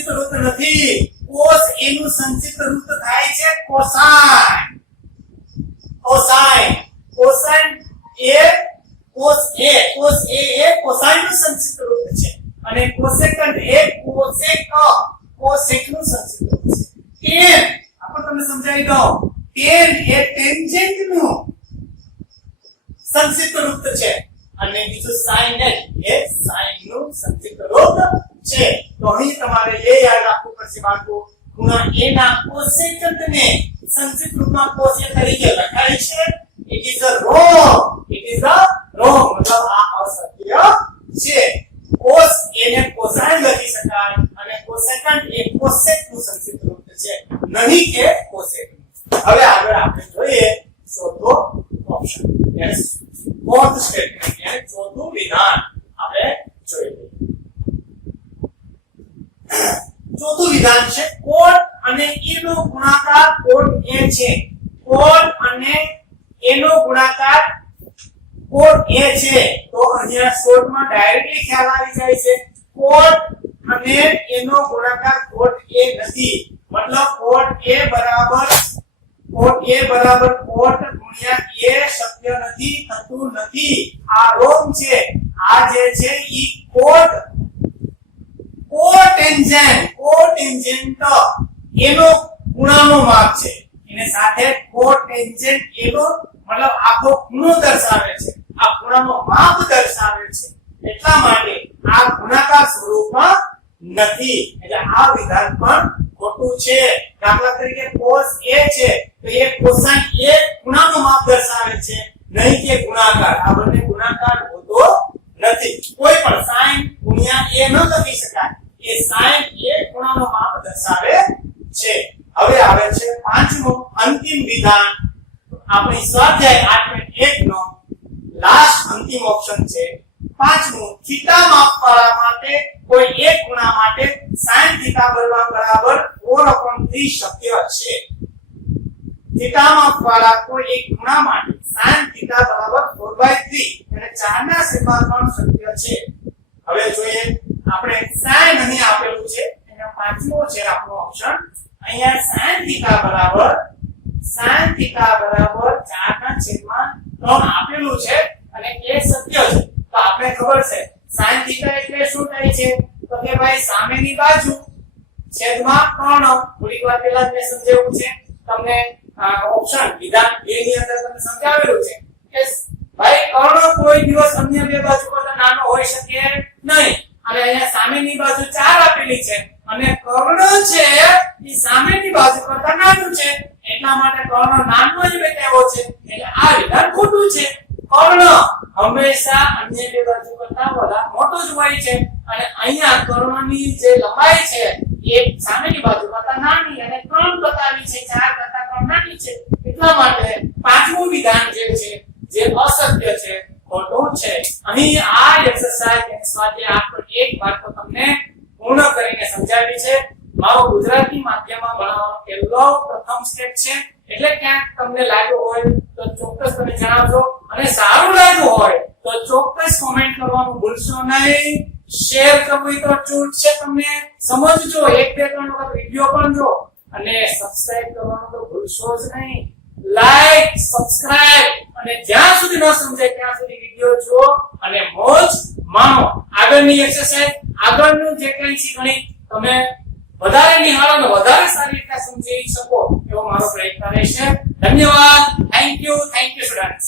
સંક્ષિપ્ત રૂપ નથી. cos a નું સંક્ષિપ્ત રૂપ થાય છે cosine. cosine A cos a A cosine નું સંક્ષિપ્ત રૂપ છે અને cosecant એ cosec નું સંક્ષિપ્ત રૂપ છે. tan આપણે તમને સમજાવી દઉં, tan એ tangent નું સંક્ષિપ્ત રૂપ છે અને બીજું sin એ sin નું સંક્ષિપ્ત રૂપ છે. તો અહીં તમારે એ યાદ રાખવું પડશે બાળકો, ખૂણા a ના cosecant ને સંક્ષિપ્ત રૂપમાં cos a તરીકે લખાય છે. it is a wrong મતલબ આ અસત્ય છે. cos a ને cosine લખી શકાય અને cosecant એ cosec નું સંક્ષિપ્ત રૂપ છે, નહીં કે cosec. હવે આગળ આપણે જોઈએ ચોથો ઓપ્શન, યસ ફોર્થ સ્ટેટમેન્ટ એટલે ચોથું વિધાન આપણે જોઈ લઈએ. ચોથું વિધાન છે cot અને a નો ગુણાકાર cot a છે. cot અને a નો ગુણાકાર cot a છે. તો અહીંયા શોર્ટમાં ડાયરેક્ટલી ખ્યાલ આવી જાય છે cot અને a નો ગુણાકાર cot a નથી. મતલબ cot a બરાબર cot ગુણ્યા a શક્ય નથી, થતું નથી. આ રોંગ છે. આ જે છે ઈ cotangent એનો ખૂણાનો માપ છે. એને સાથે cotangent એનો મતલબ આખો ખૂણો દર્શાવે છે, આ ખૂણાનો માપ દર્શાવે છે. એટલા માટે આ ગુણાકાર સ્વરૂપમાં નથી. એટલે આ વિધાન પણ ખોટું છે. દાખલા તરીકે cos a છે તો એ cosine a ખૂણાનો માપ દર્શાવે છે, નહીં કે ગુણાકાર. આ બંને ગુણાકાર હોતો નથી. કોઈ પણ sin ગુણ્યા a ન લખી શકાય. એ sin a ખૂણાનો માપ દર્શાવે છે. હવે આવે છે પાંચમું અંતિમ વિધાન, આપણી સ્વાધ્યાય 8.1 નો લાસ્ટ અંતિમ ઓપ્શન છે. પાંચમું, થીટા માપવાળા માટે કોઈ એક ખૂણા માટે sin થીટા બરાબર 4/3 શક્ય છે. થીટા માપવાળા કોઈ એક ખૂણા માટે sin થીટા બરાબર 4/3 એટલે 4 ના છેદમાં 3 શક્ય છે. હવે જોઈએ, આપણે sin અહીં આપેલું છે, એના પાંચમો છે આપણો ઓપ્શન. અહીંયા sin થીટા બરાબર 4/3 આપેલું છે અને એ સત્ય છે. તો આપણે ખબર છે sin થીટા એટલે શું થાય છે, તો કે ભાઈ સામેની બાજુ છેદમાં 3. થોડીક વાર પહેલા મેં સમજાવ્યું છે તમને, ઓપ્શન વિધાન 2 ની અંદર તમને સમજાવેલું છે કે ભાઈ કર્ણ કોઈ દિવસ અન્ય બે બાજુ કરતા નાનો હોઈ શકે નહીં. અને અહીંયા સામેની બાજુ 4 આપેલી છે અને કર્ણ છે એ સામેની બાજુ કરતા નાનું છે, એટલા માટે કર્ણ નાનો જ બતાવ્યો છે. એટલે આ વિધાન ખોટું છે. કર્ણ હંમેશા અન્ય બે બાજુ કરતા વધારે મોટો જ હોય છે અને અહીંયા કર્ણની જે લંબાઈ છે એ સામેની બાજુ કરતા નાની અને 3 બતાવી છે, 4 કરતા 3 નાની છે. એટલા માટે પાંચમું વિધાન જે છે જે અસત્ય છે, ખોટું છે. અહીં આ એક્સરસાઇઝ સ્વાધ્યાય 8.1 બાળકો તમને પૂર્ણ કરીને સમજાવી છે. મારો ગુજરાતી માધ્યમમાં ભણાવવાનો પ્રથમ સ્ટેપ છે. એટલે ક્યાંક તમને લાગ્યું હોય તો ચોક્કસ તમે જણાવજો અને સારું લાગ્યું હોય તો ચોક્કસ કોમેન્ટ કરવાનું ભૂલશો નહીં. શેર કરવું તો છૂટ છે, તમને સમજજો, 1-2-3 વખત વિડિયો પણ જો અને સબસ્ક્રાઇબ કરવાનું તો ભૂલશો જ નહીં. લાઈક, સબસ્ક્રાઇબ અને જ્યાં સુધી ન સમજાય ત્યાં સુધી વિડિયો જુઓ અને મોજ માણો. આગળની એક્સરસાઇઝ, આગળનું જે કંઈ છે ગણિત તમે વધારે નિહાળો અને વધારે સારી રીતે સમજી શકો એવો મારો પ્રયત્ન રહેશે. ધન્યવાદ. Thank you students.